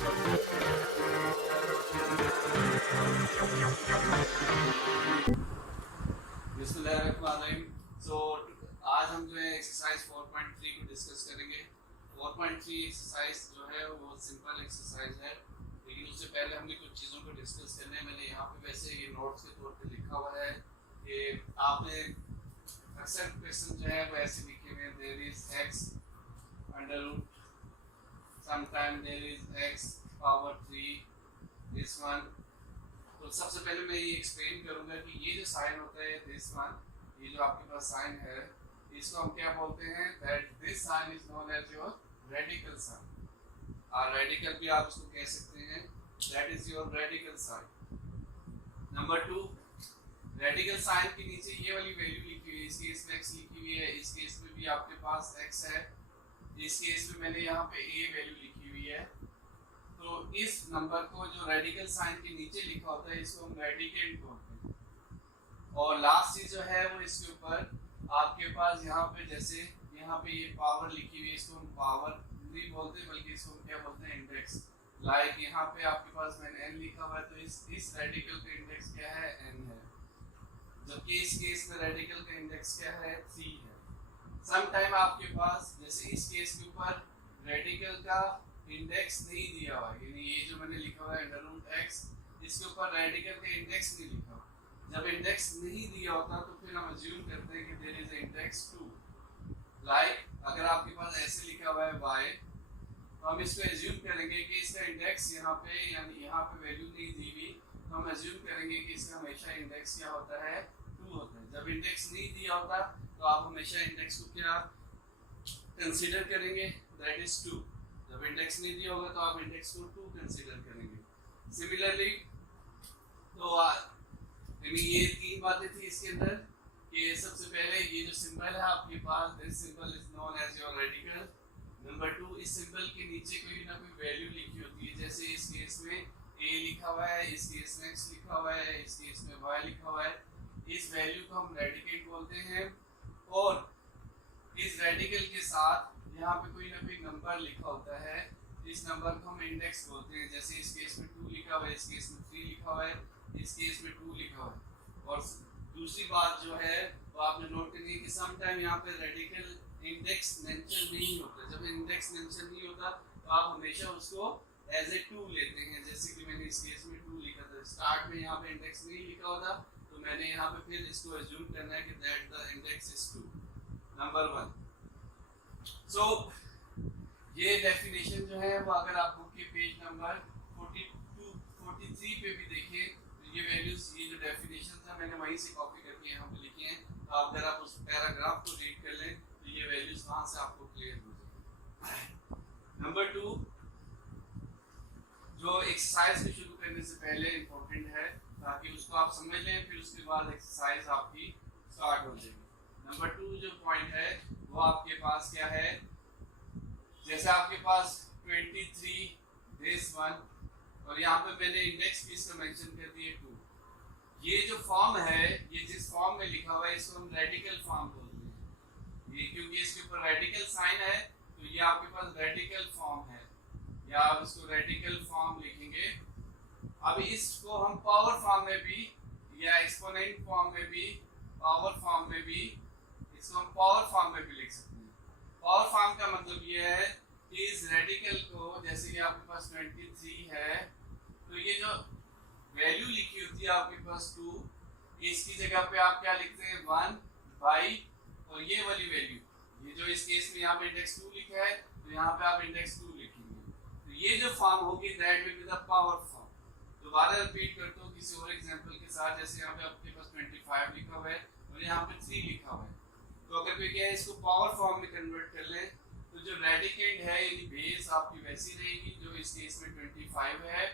सो आज हम जो है एक्सरसाइज 4.3 को डिस्कस करेंगे। 4.3 एक्सरसाइज जो है वो सिंपल एक्सरसाइज है, लेकिन उससे पहले हमने कुछ चीज़ों को डिस्कस करने हैं। मैंने यहाँ पे वैसे ये नोट्स के तौर पे लिखा हुआ है कि आपने अक्सर क्वेश्चन जो है वो ऐसे लिखे हुए हैं, there is X under root, sometime there is X power 3, this one. तो सबसे पहले मैं ये एक्सप्लेन करूंगा कि ये जो साइन होता है दिस वन, ये जो आपके पास साइन है, इसको हम क्या बोलते हैं, that this sign is known as your radical sign, और रेडिकल भी आप उसको कह सकते हैं, that is your radical sign. Number 2, radical sign के नीचे ये वाली वैल्यू लिखी हुई है, इस केस में x लिखी हुई है, इस केस में भी आपके पास x है, इस केस में मैंने यहाँ पे a वैल्यू लिखी हुई है। तो इस नंबर को जो रेडिकल साइन के नीचे लिखा होता है इसको हम रेडिकेंड बोलते हैं। और लास्ट चीज जो है वो इसके ऊपर आपके पास यहाँ पे, जैसे यहाँ पे ये पावर लिखी हुई है, इसको हम पावर नहीं बोलते बल्कि इसको हम क्या बोलते हैं, इंडेक्स। लाइक यहाँ पे आपके पास मैंने n लिखा हुआ है, तो इस रेडिकल का इंडेक्स क्या है, n है, जबकि इस केस में रेडिकल का इंडेक्स क्या है, 3 है। सम टाइम आपके पास जैसे इस केस के ऊपर रेडिकल का इंडेक्स नहीं दिया हुआ, यानी ये जो मैंने लिखा हुआ है अंडर रूट x, इसके ऊपर रेडिकल का इंडेक्स नहीं लिखा हुआ। जब इंडेक्स नहीं दिया होता तो फिर हम अज्यूम करते हैं कि देयर इज इंडेक्स 2। लाइक अगर आपके पास ऐसे लिखा हुआ है y, तो हम इसको अज्यूम करेंगे कि इसका इंडेक्स यहाँ पे, यानी यहाँ पे वैल्यू नहीं दी हुई, तो हम अज्यूम करेंगे कि इसका हमेशा इंडेक्स क्या होता है, 2 होता है। जब इंडेक्स नहीं दिया होता तो आप हमेशा इंडेक्स को क्या कंसीडर करेंगे, दैट इज 2। जब इंडेक्स नहीं दिया होगा तो आप इंडेक्स को 2 कंसीडर करेंगे। सिमिलरली तो यानी ये 3 बातें थी इसके अंदर कि सबसे पहले ये जो सिंबल है आपके पास, this symbol is known as your radical. Number 2, इस सिंबल के नीचे कोई ना कोई वैल्यू लिखी होती है, जैसे इस केस में a लिखा हुआ है, इस केस में x लिखा हुआ है, इस केस में y लिखा हुआ है। इस वैल्यू को हम रेडिकेट बोलते हैं, और इस रेडिकल के साथ यहाँ पे कोई ना कोई नंबर लिखा होता है, इस नंबर को हम इंडेक्स बोलते हैं। जैसे इस केस में 2 लिखा हुआ है, इस केस में 3 लिखा हुआ है, इस केस में 2 लिखा हुआ है। और दूसरी बात जो है वो आपने नोट करनी है कि सम टाइम यहाँ पे रेडिकल इंडेक्स मेंशन नहीं होता। जब इंडेक्स मेंशन नहीं होता तो आप हमेशा उसको एज ए 2 लेते हैं, जैसे कि मैंने इस केस में 2 लिखा था। स्टार्ट में यहाँ पे इंडेक्स नहीं लिखा होता तो मैंने यहाँ पे फिर इसको अज्यूम करना है कि that the index is 2, number 1। सो ये डेफिनेशन जो है वो अगर आप बुक के पेज नंबर 43 पे भी देखें तो ये वैल्यूज, ये जो डेफिनेशन था मैंने वहीं से कॉपी करके यहाँ पे लिखी हैं। तो आप अगर आप उस पैराग्राफ को रीड कर लें तो ये वैल्यूज वहाँ से आपको क्लियर हो जाएगी। नंबर 2, जो एक्सरसाइज को शुरू करने से पहले इम्पोर्टेंट है ताकि उसको आप समझ लें, फिर उसके बाद एक्सरसाइज आपकी स्टार्ट हो जाएगी। नंबर 2 जो पॉइंट है वो आपके पास क्या है, जैसे आपके पास 23 दिस वन, और यहाँ पे मैंने इंडेक्स भी इसका मेंशन कर दिया 2। ये जो फॉर्म है, ये जिस फॉर्म में लिखा हुआ है इसको हम रेडिकल फॉर्म बोलते हैं। ये क्योंकि इसके ऊपर रेडिकल साइन है तो ये आपके पास रेडिकल फॉर्म है, या आप इसको रेडिकल फॉर्म लिखेंगे। अब इसको हम पावर फॉर्म में भी या एक्सपोनेंट फॉर्म में भी, पावर फॉर्म में भी, इसको हम पावर फॉर्म में भी लिख सकते हैं। पावर फॉर्म का मतलब ये है कि इस रेडिकल को, जैसे कि आपके पास 23 है, तो ये जो वैल्यू लिखी होती है आपके पास 2, इसकी जगह पे आप क्या लिखते हैं, 1 बाई, और ये वाली वैल्यू, ये जो इस केस में यहाँ पे इंडेक्स 2 लिखा है तो यहाँ पे आप इंडेक्स 2 लिखेंगे। तो ये जो फॉर्म होगी that will be the power form. दोबारा रिपीट करता हूँ किसी और एग्जांपल के साथ, जैसे यहाँ पे आपके पास 25 लिखा हुआ है और यहाँ पे 3 लिखा हुआ है। तो अगर कोई क्या है इसको पावर फॉर्म में कन्वर्ट कर ले तो जो रेडिकेंड है यानी बेस आपकी वैसी रहेगी जो इस केस में 25 है,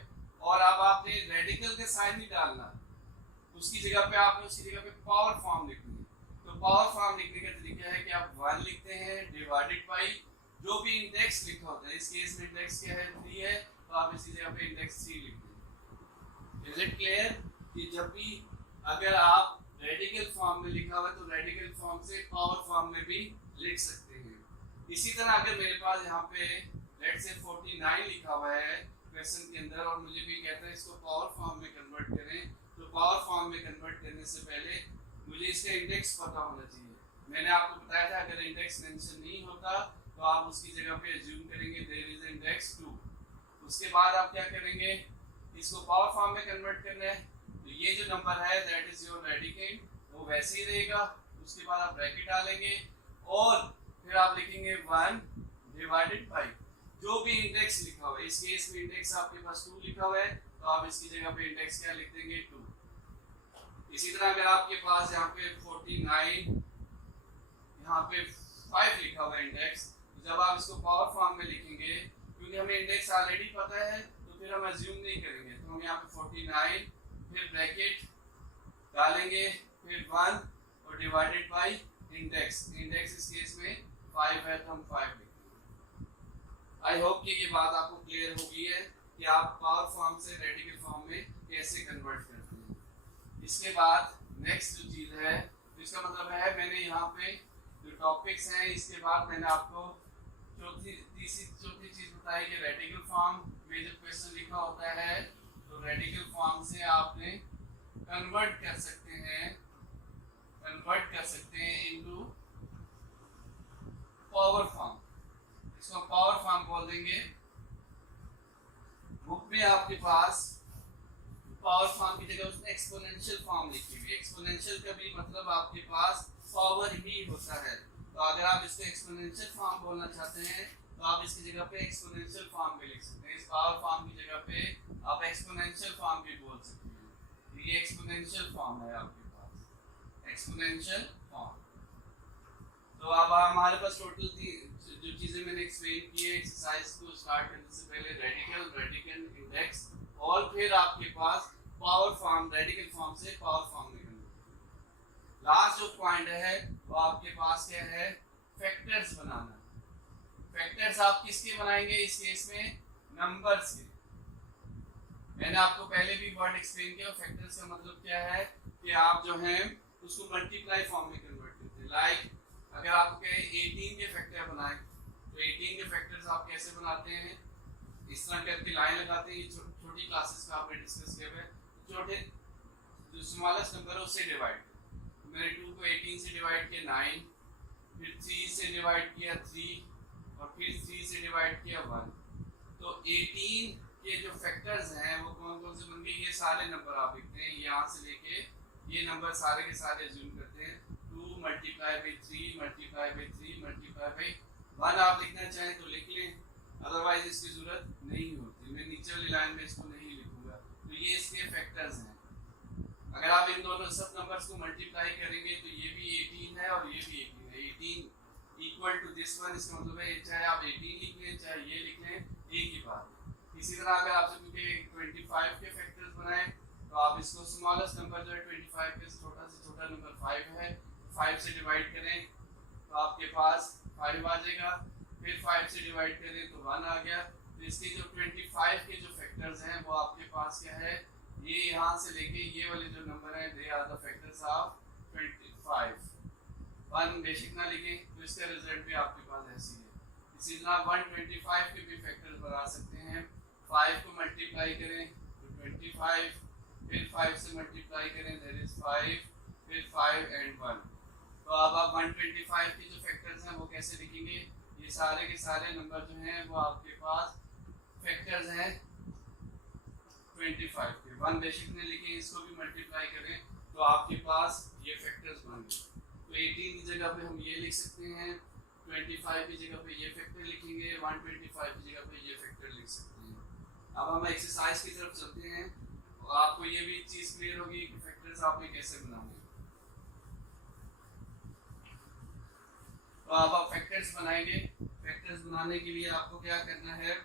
और अब आपने रेडिकल का साइन नहीं डालना, उसकी जगह पे आपने उसकी जगह पे पावर फॉर्म लिखनी है। तो पावर फॉर्म लिखने का तरीका है कि आप 1 लिखते हैं डिवाइडेड बाई जो भी इंडेक्स लिखा होता है, इस केस में इंडेक्स क्या है, 3 है, तो आप इसी जगह पे इंडेक्स 3 लिखते हैं। इज इट क्लियर कि जब भी अगर आप रेडिकल फॉर्म में लिखा हुआ है तो रेडिकल फॉर्म से पावर फॉर्म में भी लिख सकते हैं। इसी तरह अगर मेरे पास यहाँ पे लेट्स से 49 लिखा हुआ है, क्वेश्चन के अंदर और मुझे भी कहता है इसको पावर फॉर्म में कन्वर्ट करें, तो पावर फॉर्म में कन्वर्ट करने से पहले मुझे इसका इंडेक्स पता होना चाहिए। मैंने आपको बताया था अगर इंडेक्स मेंशन नहीं होता तो आप उसकी जगह पे अज्यूम करेंगे देयर इज इंडेक्स 2। उसके बाद आप क्या करेंगे, इसको पावर फॉर्म में कन्वर्ट करना है, तो ये जो नंबर है दैट इज योर रेडिकेंड, वो वैसे ही रहेगा। उसके बाद आप ब्रैकेट डालेंगे और फिर आप लिखेंगे 1 डिवाइडेड बाय जो भी इंडेक्स लिखा हुआ है। इस केस में इंडेक्स आपके पास 2 लिखा हुआ है, तो आप इसकी जगह पे इंडेक्स क्या लिख देंगे 2। इसी तरह अगर आपके पास यहाँ पे 49 यहाँ पे 5 लिखा हुआ है इंडेक्स, तो जब आप इसको पावर फॉर्म में लिखेंगे, क्योंकि हमें इंडेक्स ऑलरेडी पता है तो फिर हम अज्यूम नहीं करेंगे, तो हम यहाँ पे 49 फिर ब्रैकेट डालेंगे फिर 1 और डिवाइडेड बाय इंडेक्स। इंडेक्स इस केस में 5 है तो हम 5 लिखेंगे। आई होप कि ये बात आपको क्लियर हो गई है कि आप पावर फॉर्म से रेडिकल फॉर्म में कैसे कन्वर्ट करते हैं। इसके बाद नेक्स्ट जो चीज़ है, तो इसका मतलब है मैंने यहाँ पे जो टॉपिक्स हैं, इसके बाद मैंने आपको चौथी चीज़ बताई कि रेडिकल फॉर्म में जब क्वेश्चन लिखा होता है तो रेडिकल फॉर्म से आपने कन्वर्ट कर सकते हैं इनटू पावर फॉर्म। इसको पावर फॉर्म बोल देंगे। बुक में आपके पास पावर फॉर्म की जगह उसने एक्सपोनेंशियल फॉर्म लिखी हुई है। एक्सपोनेंशियल का भी मतलब आपके पास पावर ही होता है, तो अगर आप इसको एक्सपोनेंशियल फॉर्म बोलना चाहते हैं तो आप इसकी जगह पे एक्सपोनेंशियल फॉर्म भी लिख सकते हैं। इस पावर फॉर्म की जगह पे आप एक्सपोनेंशियल फॉर्म भी बोल सकते हैं। ये एक्सपोनेंशियल फॉर्म है आपके पास, एक्सपोनेंशियल फॉर्म। तो अब हमारे पास टोटल जो चीजें मैंने एक्सप्लेन की है एक्सरसाइज को स्टार्ट करने से पहले, रेडिकल, इंडेक्स और फिर आपके पास पावर फॉर्म, रेडिकल फॉर्म से पावर फॉर्म में। लास्ट जो पॉइंट है वो आपके पास क्या है, फैक्टर्स बनाना। फैक्टर्स आप किसके बनाएंगे इस केस में, नंबर्स के। मैंने आपको पहले भी वर्ड एक्सप्लेन किया। फैक्टर्स का मतलब क्या है कि आप जो है उसको मल्टीप्लाई फॉर्म में कन्वर्ट करते हैं। लाइक अगर आपको कहे 18 के फैक्टर बनाएं, तो 18 के फैक्टर्स आप कैसे बनाते हैं, इस तरह करके लाइन लगाते हैं। ये छोटी क्लासेस में आपने डिस्कस किया है। छोटे जो स्मॉलेस्ट नंबर है उससे डिवाइड, मैंने 2 को 18 से डिवाइड किया 9, फिर 3 से डिवाइड किया 3 और फिर 3 से डिवाइड किया 1। तो 18 के जो फैक्टर्स हैं वो कौन कौन से बन गए, ये सारे नंबर आप लिखते हैं यहाँ से लेके ये नंबर सारे के सारे अज्यूम करते हैं। 2 multiply by 3 multiply by 3 multiply by 1 आप लिखना चाहें तो लिख लें, अदरवाइज इसकी जरूरत नहीं होती। मैं नीचे वाली लाइन में इसको नहीं लिखूंगा। तो ये इसके फैक्टर्स हैं। अगर आप इन दोनों सब नंबर्स को मल्टीप्लाई करेंगे तो ये भी 18 है और ये भी 18 है। 18 इक्वल टू दिस वन, इसका मतलब है चाहे आप 18 लिख लें चाहे ये लिख लें, एक ही बात है। इसी तरह अगर आपसे पूछे 25 के फैक्टर्स बनाएं तो आप इसको स्मॉलेस्ट नंबर जो है 25 के छोटा से छोटा नंबर 5 है, 5 से डिवाइड करें तो आपके पास 5 आ जाएगा। फिर 5 से डिवाइड करें तो 1 आ गया। तो इसके जो 25 के जो फैक्टर्स हैं वो आपके पास क्या है, ये यहाँ से लेके ये वाले जो नंबर हैं they are the factors of 25। 1 basic ना लिखें तो इसका रिजल्ट भी आपके पास ऐसी है। इसी तरह 125 के भी फैक्टर्स बना सकते हैं। 5 को मल्टीप्लाई करें तो 25, फिर 5 से मल्टीप्लाई करें दैट इज 5, फिर 5 एंड 1। तो अब आप 125 के जो फैक्टर्स हैं वो कैसे लिखेंगे, ये सारे के सारे नंबर जो हैं वो आपके पास फैक्टर्स हैं 25 के। 1 बेसिक ने लिखे, इसको भी मल्टीप्लाई करें तो आपके पास ये फैक्टर्स बन गए। तो 18 की जगह पे हम ये लिख सकते हैं, 25 की जगह पे ये फैक्टर लिखेंगे, 125 की जगह पे ये फैक्टर लिख सकते हैं। अब हम एक्सरसाइज की तरफ चलते हैं और आपको ये भी चीज़ क्लियर होगी कि फैक्टर्स आपने कैसे बनाने। तो अब आप फैक्टर्स बनाएंगे। फैक्टर्स बनाने के लिए आपको क्या करना है,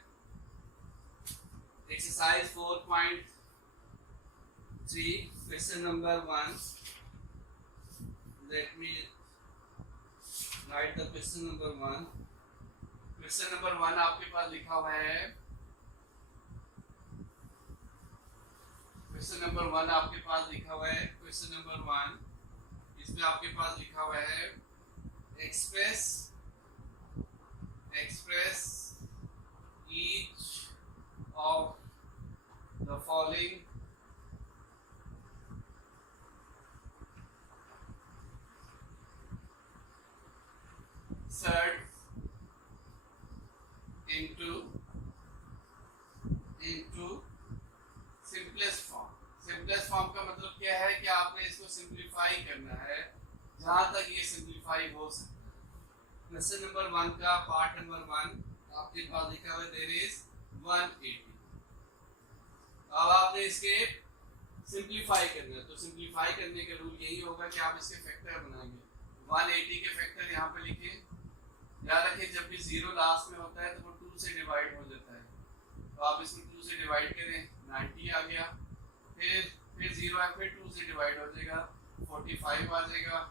exercise 4.3 question number 1। Let me right the question number 1। Question number 1 आपके पास लिखा हुआ है, क्वेश्चन नंबर 1 आपके पास लिखा हुआ है, क्वेश्चन नंबर 1 इसमें आपके पास लिखा हुआ है express each of following surd into simplest form. Simplest form का मतलब क्या है कि आपने इसको सिंपलीफाई करना है जहां तक ये सिंपलीफाई हो सकता है। क्वेश्चन नंबर 1 का पार्ट नंबर 1 आपके पास लिखा हुआ है देयर इज 180। अब आपने इसके सिंपलीफाई करना है, तो सिंपलीफाई करने का रूल यही होगा कि आप इसके फैक्टर बनाएंगे। 180 के फैक्टर यहाँ पे लिखें। याद रखें जब भी 0 लास्ट में होता है तो वो 2 से डिवाइड हो जाता है, तो आप इसको 2 से डिवाइड करें 90 आ गया, फिर 0 है, फिर 2 से डिवाइड हो जाएगा 45 आ जाएगा,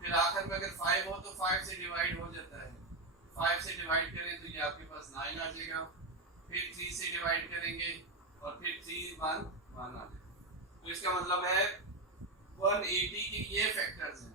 फिर आखिर में अगर 5 हो तो 5 से डिवाइड हो जाता है, 5 से डिवाइड करें तो ये आपके पास 9 आ जाएगा, फिर 3 से डिवाइड करेंगे और फिर 3 1 1 आ जाएगा। तो इसका मतलब है 180 के ये फैक्टर्स हैं।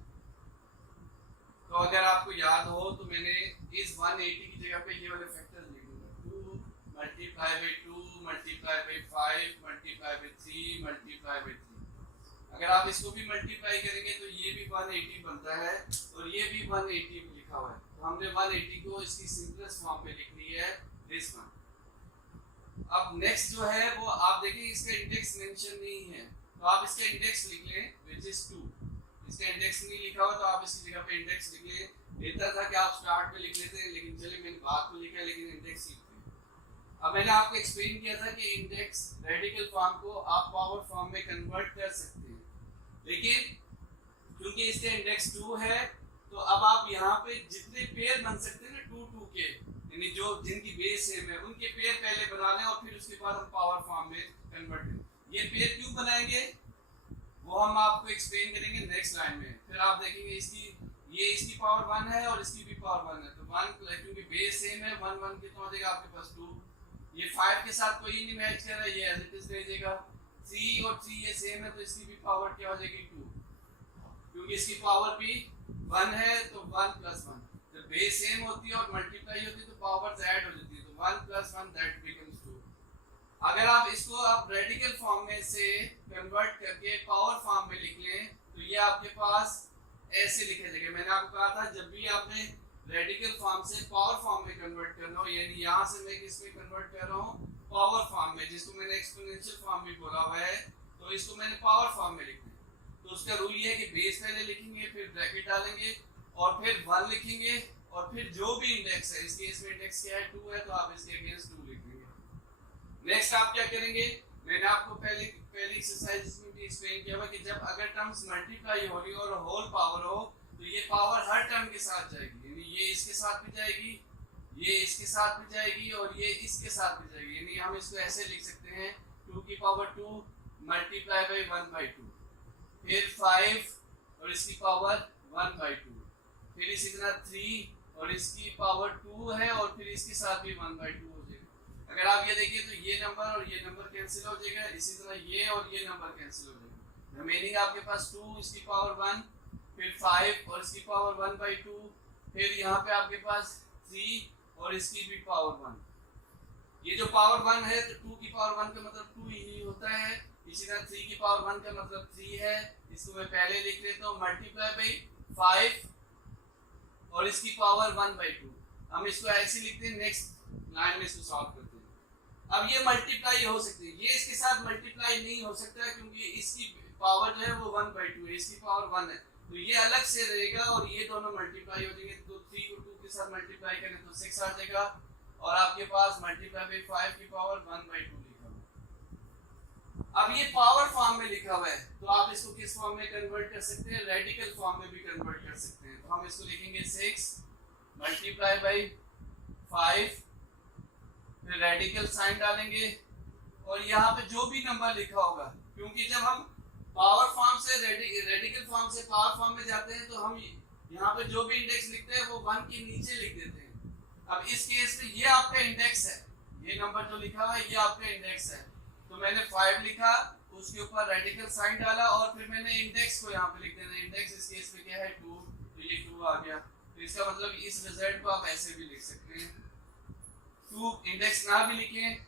तो अगर आपको याद हो तो मैंने इस 180 की जगह पे ये वाले फैक्टर्स लिख दूंगा, 2 multiply by 2 multiply by 5 multiply by 3 multiply by 3। अगर आप इसको भी मल्टीप्लाई करेंगे तो ये भी 180 बनता है और ये भी 180 लिखा हुआ है। तो हमने 180 को इसकी सिंपलेस्ट फॉर्म पे लिख ली है दिस वन। अब नेक्स्ट जो है वो आप देखें इसका इंडेक्स मेंशन नहीं है, तो आप इसका इंडेक्स लिख लें व्हिच इज 2। इसका इंडेक्स नहीं लिखा हुआ तो आप इसकी जगह पे इंडेक्स लिख लें। बेहतर था कि आप स्टार्ट पे लिख लेते हैं, लेकिन चलिए मैंने बाद में लिखा है, लेकिन इंडेक्स लिखते हैं। अब मैंने आपको एक्सप्लेन किया था कि इंडेक्स रेडिकल फॉर्म को आप पावर फॉर्म में कन्वर्ट कर सकते हैं, लेकिन क्योंकि इसका इंडेक्स 2 है तो अब आप यहाँ पे जितने पेयर बन सकते हैं ना 2 2 के, यानी जो जिनकी बेस सेम है उनके पेयर पहले बना लें और फिर उसके बाद हम पावर फॉर्म में कन्वर्ट करें। ये पेयर क्यों बनाएंगे वो हम आपको एक्सप्लेन करेंगे नेक्स्ट लाइन में। फिर आप देखेंगे इसकी पावर 1 है और इसकी भी पावर 1 है, तो 1 क्योंकि बेस सेम है 1 1 कितना हो जाएगा आपके पास 2। ये 5 के साथ कोई नहीं मैच कर रहा है, ये एज इट इज रह जाएगा। 3 और 3 ये सेम है तो इसकी भी पावर क्या हो जाएगी 2, क्योंकि इसकी पावर भी 1 है तो 1 + 1। जब बेस सेम होती है और मल्टीप्लाई होती है तो पावर्स ऐड हो जाती है, तो 1 + 1 दैट बिकम्स 2। अगर आप इसको आप रेडिकल फॉर्म में से कन्वर्ट करके पावर फॉर्म में लिख लें तो ये आपके पास ऐसे लिखा जाएगा। मैंने आपको कहा था जब भी आपने रेडिकल फॉर्म से पावर फॉर्म में कन्वर्ट करना हो, यानी यहाँ से मैं किस में कन्वर्ट कर रहा हूँ पावर फॉर्म में, जिसको मैंने एक्सपोनेंशियल फॉर्म भी बोला हुआ है, तो इसको मैंने पावर फॉर्म में लिखना है। तो उसका रूल ये है कि बेस पहले लिखेंगे, फिर ब्रैकेट डालेंगे और फिर 1 लिखेंगे और फिर जो भी इंडेक्स है, इस केस में इंडेक्स क्या है 2 है तो आप इसके अगेंस्ट 2 लिखेंगे। नेक्स्ट आप क्या करेंगे, मैंने आपको पहली एक्सरसाइज में भी एक्सप्लेन किया हुआ कि जब अगर टर्म्स मल्टीप्लाई हो रही हो और होल पावर हो तो ये पावर हर टर्म के साथ जाएगी, यानी ये इसके साथ भी जाएगी, ये इसके साथ भी जाएगी और ये इसके साथ भी जाएगी। यानी हम इसको ऐसे लिख सकते हैं 2 की पावर 2 मल्टीप्लाई बाय 1/2, फिर 5 और इसकी पावर 1/2, फिर इसी तरह 3 और इसकी पावर 2 है और फिर इसके साथ भी 1/2 हो जाएगा। अगर आप ये देखिए तो ये नंबर और ये नंबर कैंसिल हो जाएगा, इसी तरह ये और ये नंबर कैंसिल हो जाएगा। रिमेनिंग आपके पास 2 इसकी पावर 1, फिर 5 और इसकी पावर 1/2, फिर यहाँ पे आपके पास 3 और इसकी भी पावर 1। ये जो पावर 1 है तो 2 की पावर 1 का मतलब 2 ही होता है, इसी तरह 3 की पावर 1 का मतलब 3 है। इसको मैं पहले लिख लेता हूँ मल्टीप्लाई बाई 5 और इसकी पावर 1/2। हम इसको ऐसे लिखते हैं, नेक्स्ट लाइन में इसको सॉल्व करते हैं। अब ये मल्टीप्लाई हो सकती है, ये इसके साथ मल्टीप्लाई नहीं हो सकता है क्योंकि इसकी पावर जो है वो 1/2 है, इसकी पावर 1 है, तो ये अलग से रहेगा और ये दोनों मल्टीप्लाई हो जाएंगे। तो 3 को 2 के साथ मल्टीप्लाई करें तो 6 आ जाएगा और आपके पास मल्टीप्लाई बाई 5 की पावर 1/2 लिखा हुआ है। अब ये पावर फॉर्म में लिखा हुआ है तो आप इसको किस फॉर्म में कन्वर्ट कर सकते हैं, रेडिकल फॉर्म में भी कन्वर्ट कर सकते हैं। तो हम इसको लिखेंगे 6 मल्टीप्लाई बाई 5, फिर रेडिकल साइन डालेंगे और यहाँ पे जो भी नंबर लिखा होगा, क्योंकि जब हम पावर फॉर्म से रेडिकल फॉर्म से पावर फॉर्म में जाते हैं तो हम यहाँ पे जो भी इंडेक्स लिखते हैं वो 1 के नीचे लिख देते हैं। अब इस केस में ये आपका इंडेक्स है, ये नंबर जो लिखा हुआ है ये आपका इंडेक्स है, तो मैंने 5 लिखा, उसके ऊपर रेडिकल साइन डाला और फिर मैंने इंडेक्स को यहाँ पे लिख देना। इंडेक्स इस केस में क्या है 2, तो ये 2 आ गया। तो इसका मतलब इस रिजल्ट को आप ऐसे भी लिख सकते हैं। 2 इंडेक्स ना भी लिखें,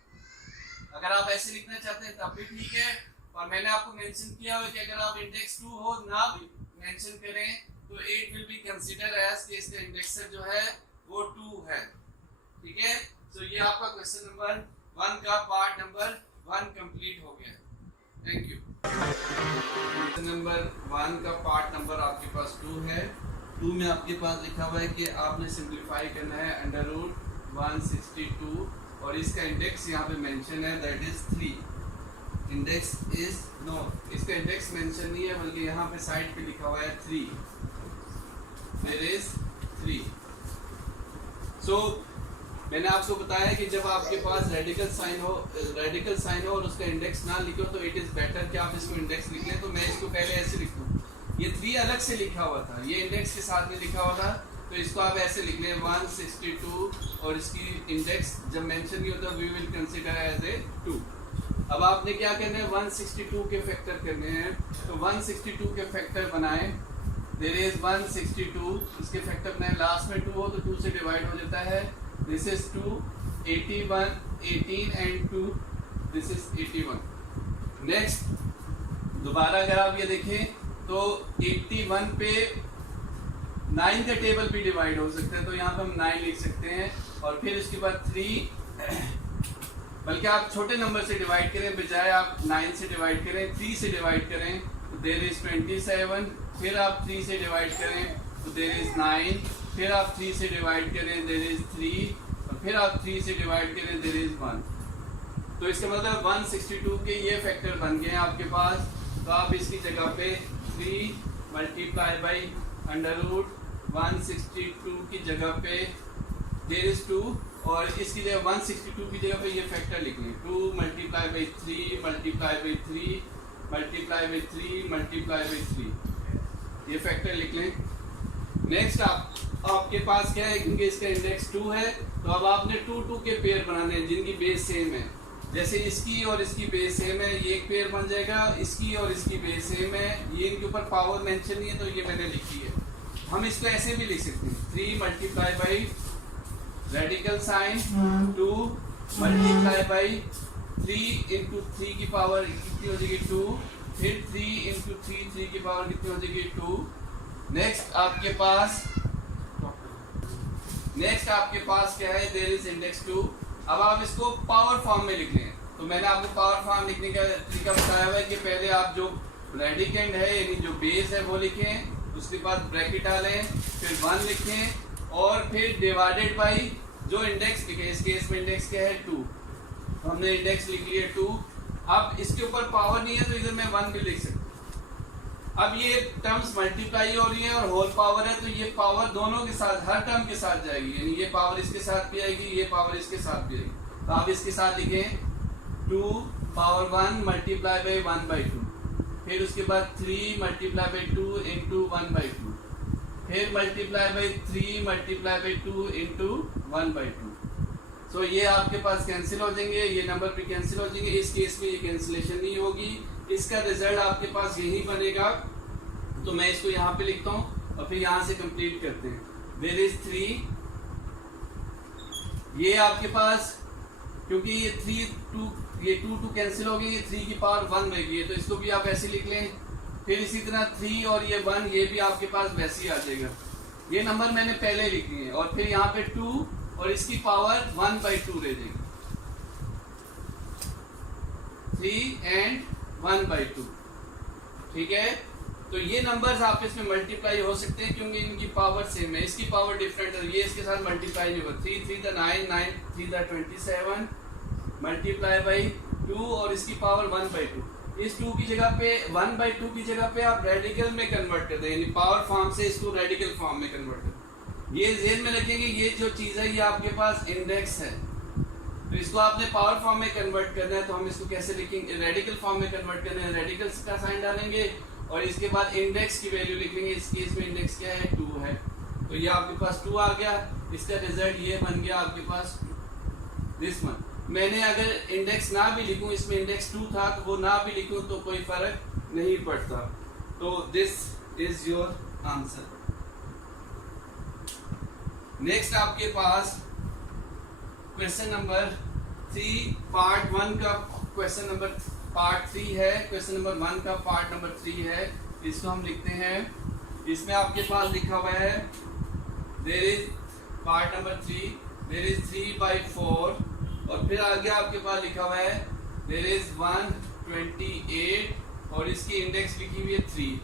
अगर आप ऐसे लिखना चाहते हैं तब भी ठीक है, और मैंने आपको मेंशन किया हुआ कि अगर आप इंडेक्स 2 हो ना भी मेंशन करें तो it will be consider as कि इसका इंडेक्सर जो है वो 2 है। ठीक है, तो ये आपका क्वेश्चन नंबर 1 का पार्ट नंबर 1 कंप्लीट हो गया। Thank you. क्वेश्चन नंबर 1 का पार्ट नंबर आपके पास 2 है। 2 में आपके पास लिखा हुआ है कि आपने सिंप्लीफाई करना है अंडर रूट 162 और इसका इंडेक्स यहाँ पे मेंशन है that is 3। Index is no, इसका इंडेक्स मेंशन नहीं है बल्कि यहाँ पे साइड पे लिखा हुआ है 3, देयर इज 3। सो मैंने आपको बताया कि जब आपके पास रेडिकल साइन हो और उसका इंडेक्स ना लिखो तो इट इज बेटर कि आप इसको इंडेक्स लिख लें। तो मैं इसको पहले ऐसे लिख दूं, ये 3 अलग से लिखा हुआ था, ये इंडेक्स के साथ में लिखा हुआ था, तो इसको आप ऐसे लिख लें 162 और इसकी इंडेक्स जब मेंशन नहीं होता we will consider as a 2। अब आपने क्या करना है 162 के फैक्टर करने हैं, तो 162 के फैक्टर बनाएं। देयर इज 162, इसके फैक्टर बनाएं, लास्ट में 2 हो तो 2 से डिवाइड हो जाता है। This is 2, 81, 18 and 2, this is 81। Next दोबारा अगर आप ये देखें तो 81 पे 9 का टेबल भी डिवाइड हो सकता है, तो यहाँ पे हम 9 लिख सकते हैं और फिर इसके बाद 3 बल्कि आप छोटे नंबर से डिवाइड करें बजाय आप 9 से डिवाइड करें, 3 से डिवाइड करें तो देयर इज 27, फिर आप 3 से डिवाइड करें तो देयर इज 9, फिर आप 3 से डिवाइड करें देयर इज 3 और फिर आप 3 से डिवाइड करें देयर इज 1। तो इसका मतलब 162 के ये फैक्टर बन गए हैं आपके पास। तो आप इसकी जगह पे 3 मल्टीप्लाई बाई अंडर रूट 162 की जगह पे देयर इज 2 और इसकी जगह 162 की जगह पे ये फैक्टर लिख लें 2 multiply by 3 multiply by 3 multiply by 3 multiply by 3, ये फैक्टर लिख लें। नेक्स्ट आपके पास क्या है, क्योंकि इसका इंडेक्स 2 है तो अब आपने 2 2 के पेयर बनाने हैं जिनकी बेस सेम है। जैसे इसकी और इसकी बेस सेम है, ये एक पेयर बन जाएगा, इसकी और इसकी बेस सेम है, ये इनके ऊपर पावर मेंशन नहीं है तो ये मैंने लिखी है। हम इसको ऐसे भी लिख सकते हैं 3 multiply by radical sign 2 multiply by 3 into 3 की पावर कितनी हो जाएगी 2, फिर 3 इंटू 3 की पावर कितनी हो जाएगी 2। नेक्स्ट आपके पास क्या है, देयर इज इंडेक्स 2। अब आप इसको पावर फॉर्म में लिख लें, तो मैंने आपको पावर फॉर्म लिखने का तरीका बताया हुआ है कि पहले आप जो रेडिकेंड है यानी जो बेस है वो लिखें, उसके बाद ब्रैकेट डालें, फिर 1 लिखें और फिर डिवाइडेड बाई जो इंडेक्स लिखे, इस केस में इंडेक्स क्या है 2, तो हमने इंडेक्स लिख लिया 2। अब इसके ऊपर पावर नहीं है तो इधर मैं 1 भी लिख सकता हूँ। अब ये टर्म्स मल्टीप्लाई हो रही है और होल पावर है तो ये पावर दोनों के साथ हर टर्म के साथ जाएगी, यानी ये पावर इसके साथ भी आएगी, ये पावर इसके साथ भी आएगी। तो आप इसके साथ लिखें 2 पावर 1 मल्टीप्लाई बाई 1/2, फिर उसके बाद 3 मल्टीप्लाई बाई 2 इंटू 1/2, फिर multiply by 3 multiply by 2 into 1/2। सो ये आपके पास कैंसिल हो जाएंगे, ये नंबर भी कैंसिल हो जाएंगे, इस केस में ये कैंसिलेशन नहीं होगी, इसका रिजल्ट आपके पास यही बनेगा। तो मैं इसको यहाँ पे लिखता हूँ और फिर यहाँ से कंप्लीट करते हैं। देयर इज 3, ये आपके पास क्योंकि ये 2 कैंसिल हो गई, ये 3 की पावर 1 रहेगी, तो इसको भी आप ऐसे लिख लें। फिर इसी तरह 3 और ये 1 ये भी आपके पास वैसे ही आ जाएगा। ये नंबर मैंने पहले लिख लिए और फिर यहाँ पे 2 और इसकी पावर 1/2 रह जाएगी, 3 एंड 1/2। ठीक है, तो ये नंबर्स आप इसमें मल्टीप्लाई हो सकते हैं क्योंकि इनकी पावर सेम है, इसकी पावर डिफरेंट है, ये इसके साथ मल्टीप्लाई नहीं होगा। 3 3 9 9 3 27 मल्टीप्लाई बाई 2 और इसकी पावर 1/2। इस 2 की जगह पे 1/2 की जगह पे आप रेडिकल में कन्वर्ट कर दें, यानी पावर फॉर्म से इसको रेडिकल फॉर्म में कन्वर्ट कर। ये ज़हन में रखेंगे, ये जो चीज़ है ये आपके पास इंडेक्स है, तो इसको आपने पावर फॉर्म में कन्वर्ट करना है। तो हम इसको कैसे लिखेंगे, रेडिकल फॉर्म में कन्वर्ट करना है, रेडिकल का साइन डालेंगे और इसके बाद इंडेक्स की वैल्यू लिखेंगे। इस केस में इंडेक्स क्या है 2 है, तो ये आपके पास 2 आ गया, इसका रिजल्ट ये बन गया आपके पास दिस वन। मैंने अगर इंडेक्स ना भी लिखूं, इसमें इंडेक्स 2 था तो वो ना भी लिखूं तो कोई फर्क नहीं पड़ता। तो this is your answer. Next आपके पास क्वेश्चन नंबर 3 पार्ट 1 का क्वेश्चन नंबर पार्ट 3 है, क्वेश्चन नंबर 1 का पार्ट नंबर 3 है। इसको हम लिखते हैं, इसमें आपके पास लिखा हुआ है there is part number 3 there is 3/4 और फिर आगे आपके पास लिखा हुआ है देयर इज 128 और इसकी इंडेक्स लिखी हुई है 3।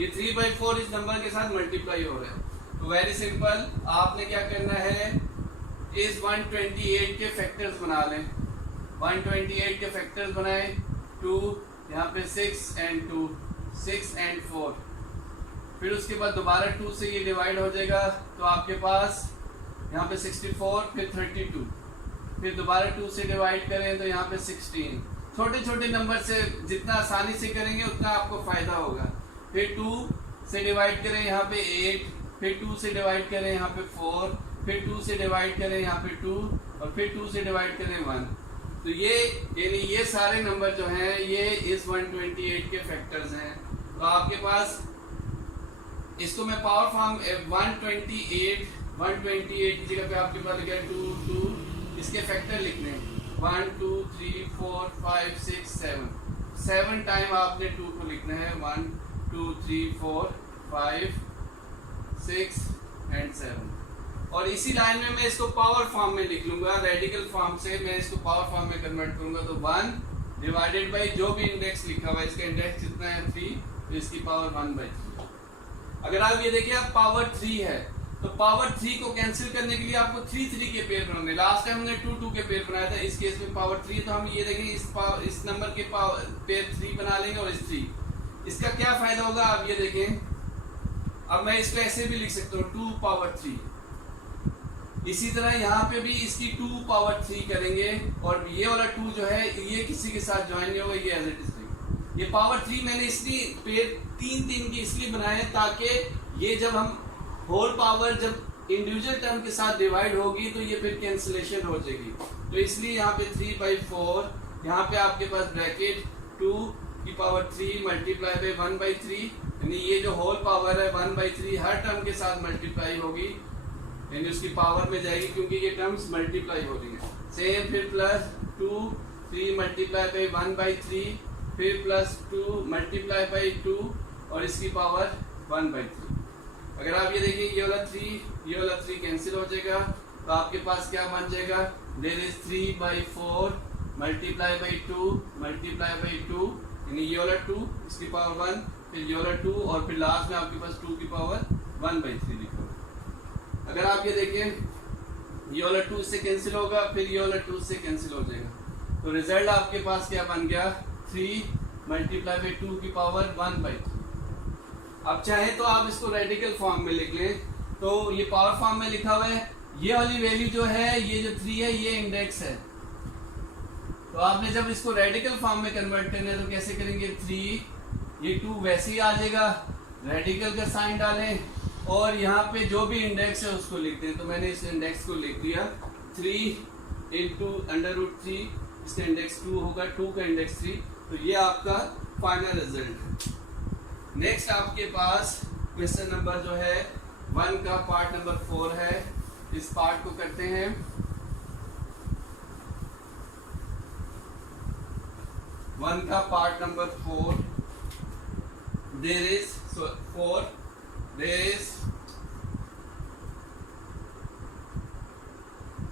ये 3/4 इस नंबर के साथ मल्टीप्लाई हो रहा है। तो वेरी सिंपल, आपने क्या करना है, इस 128 के फैक्टर्स बना लें। 128 के फैक्टर्स बनाए 2, यहाँ पे 6 and 2, 6 and 4, फिर उसके बाद दोबारा 2 से ये डिवाइड हो जाएगा तो आपके पास यहाँ पे 64, फिर 32, फिर दोबारा 2 से डिवाइड करें तो यहाँ पे 16। छोटे छोटे नंबर से जितना आसानी से करेंगे उतना आपको फायदा होगा। फिर 2 से डिवाइड करें यहाँ पे 8, फिर 2 से डिवाइड करें यहाँ पे 4, फिर 2 से डिवाइड करें यहाँ पे 2 और फिर 2 से डिवाइड करें 1। तो ये यानी ये सारे नंबर जो हैं ये इस 128 के फैक्टर्स हैं। तो आपके पास इसको मैं पावर फॉर्म 128 की जगह पे आपके पास लिखा है 2 2, इसके फैक्टर लिखने 1 2 3 4 5 6 7 टाइम आपने 2 को लिखना है 1 2 3 4 5 6 and 7। और इसी लाइन में मैं इसको पावर फॉर्म में लिख लूंगा, रेडिकल फॉर्म से मैं इसको पावर फॉर्म में कन्वर्ट करूंगा। तो 1 डिवाइडेड बाई जो भी इंडेक्स लिखा हुआ है, इसका इंडेक्स कितना है 3, तो इसकी पावर 1/3। अगर आप ये देखिए आप पावर 3 है तो पावर 3 को कैंसिल करने के लिए आपको 3 3 के पेयर बनाने। लास्ट टाइम हमने 2 2 के पेयर बनाया था, इस केस में पावर 3 तो हम ये देखेंगे इस नंबर के पेयर 3 बना लेंगे और इस 3। इसका क्या फायदा होगा आप ये देखें, अब मैं इसको ऐसे भी लिख सकता हूँ 2 पावर 3। इसी तरह यहाँ पे भी इसकी 2 पावर 3 करेंगे और ये वाला 2 जो है ये किसी के साथ ज्वाइन नहीं होगा, ये एज इट इज। ये पावर 3 मैंने इसलिए पेयर 3 की इसलिए बनाए ताकि ये जब हम होल पावर जब इंडिविजुअल टर्म के साथ डिवाइड होगी तो ये फिर कैंसिलेशन हो जाएगी। तो इसलिए यहाँ पे 3/4, यहाँ पे आपके पास ब्रैकेट 2 की पावर 3 मल्टीप्लाई बाई 1/3, यानी ये जो होल पावर है 1/3 हर टर्म के साथ मल्टीप्लाई होगी, यानी उसकी पावर में जाएगी क्योंकि ये टर्म्स मल्टीप्लाई हो रही है। सेम फिर प्लस 2 3 मल्टीप्लाई बाई 1/3, फिर प्लस 2 मल्टीप्लाई बाई 2 और इसकी पावर 1/3। अगर आप ये देखिए ये वाला 3 कैंसिल हो जाएगा तो आपके पास क्या बन जाएगा, there is 3/4 multiply by 2 multiply by 2, यानी ये वाला 2 इसकी पावर 1, फिर ये वाला 2 और फिर लास्ट में आपके पास 2 की पावर 1/3 लिखो। अगर आप ये देखें ये वाला 2 से कैंसिल होगा, फिर ये वाला 2 से कैंसिल हो जाएगा, तो रिजल्ट आपके पास क्या बन गया 3 मल्टीप्लाई बाई 2 की पावर 1/3। अब चाहे तो आप इसको रेडिकल फॉर्म में लिख लें, तो ये पावर फॉर्म में लिखा हुआ है, ये वाली वैल्यू जो है ये जो 3 है ये इंडेक्स है। तो आपने जब इसको रेडिकल फॉर्म में कन्वर्ट करना है तो कैसे करेंगे, 3 ये 2 वैसे ही आ जाएगा, रेडिकल का साइन डालें और यहाँ पे जो भी इंडेक्स है उसको लिख दें। तो मैंने इस इंडेक्स को लिख दिया 3 × √3, इसका इंडेक्स 2 होगा, 2 का इंडेक्स 3, तो ये आपका फाइनल रिजल्ट है। नेक्स्ट आपके पास क्वेश्चन नंबर जो है 1 का पार्ट नंबर 4 है, इस पार्ट को करते हैं। वन का part number 4, there is 4 there is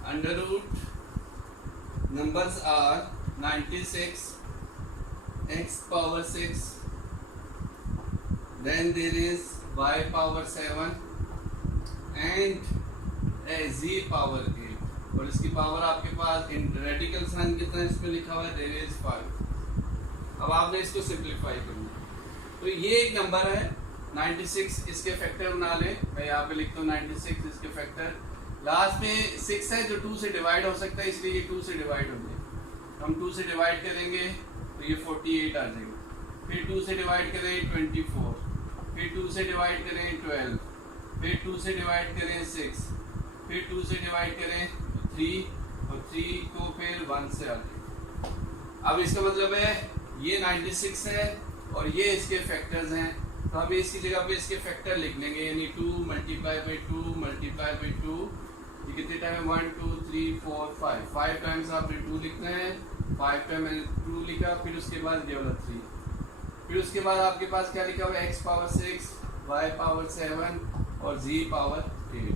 under root numbers are 96 x power 6, then there is y power 7 and a z power 8 और इसकी पावर आपके पास इन रेडिकल साइन कितना इसमें लिखा हुआ है, there is 5। अब आपने इसको सिंप्लीफाई करना, तो ये एक नंबर है 96, इसके फैक्टर बना लें, मैं यहाँ पे लिखता हूँ 96 इसके फैक्टर, लास्ट में 6 है जो 2 से डिवाइड हो सकता है इसलिए ये 2 से डिवाइड हो जाएगा। हम 2 से डिवाइड करेंगे तो ये 48 आ जाएगा, फिर 2 से डिवाइड करें 24, फिर 2 से डिवाइड करें 12, फिर 2 से डिवाइड करें 6, फिर 2 से डिवाइड करें 3 और 3 को फिर 1 से आ जाएगा। अब इसका मतलब है ये 96 है और ये इसके फैक्टर्स हैं, तो हम इसकी जगह पे इसके फैक्टर लिख लेंगे, यानी 2 मल्टीप्लाई बाई 2 मल्टीप्लाई बाई 2 ये कितने टाइम है 1 2 3 4 5 5 टाइम्स आपने 2 लिखना है, 5 टाइम मैंने 2 लिखा, फिर उसके बाद ये वाला 3, फिर उसके बाद आपके पास क्या लिखा हुआ है x पावर 6 y पावर 7 और z पावर 8।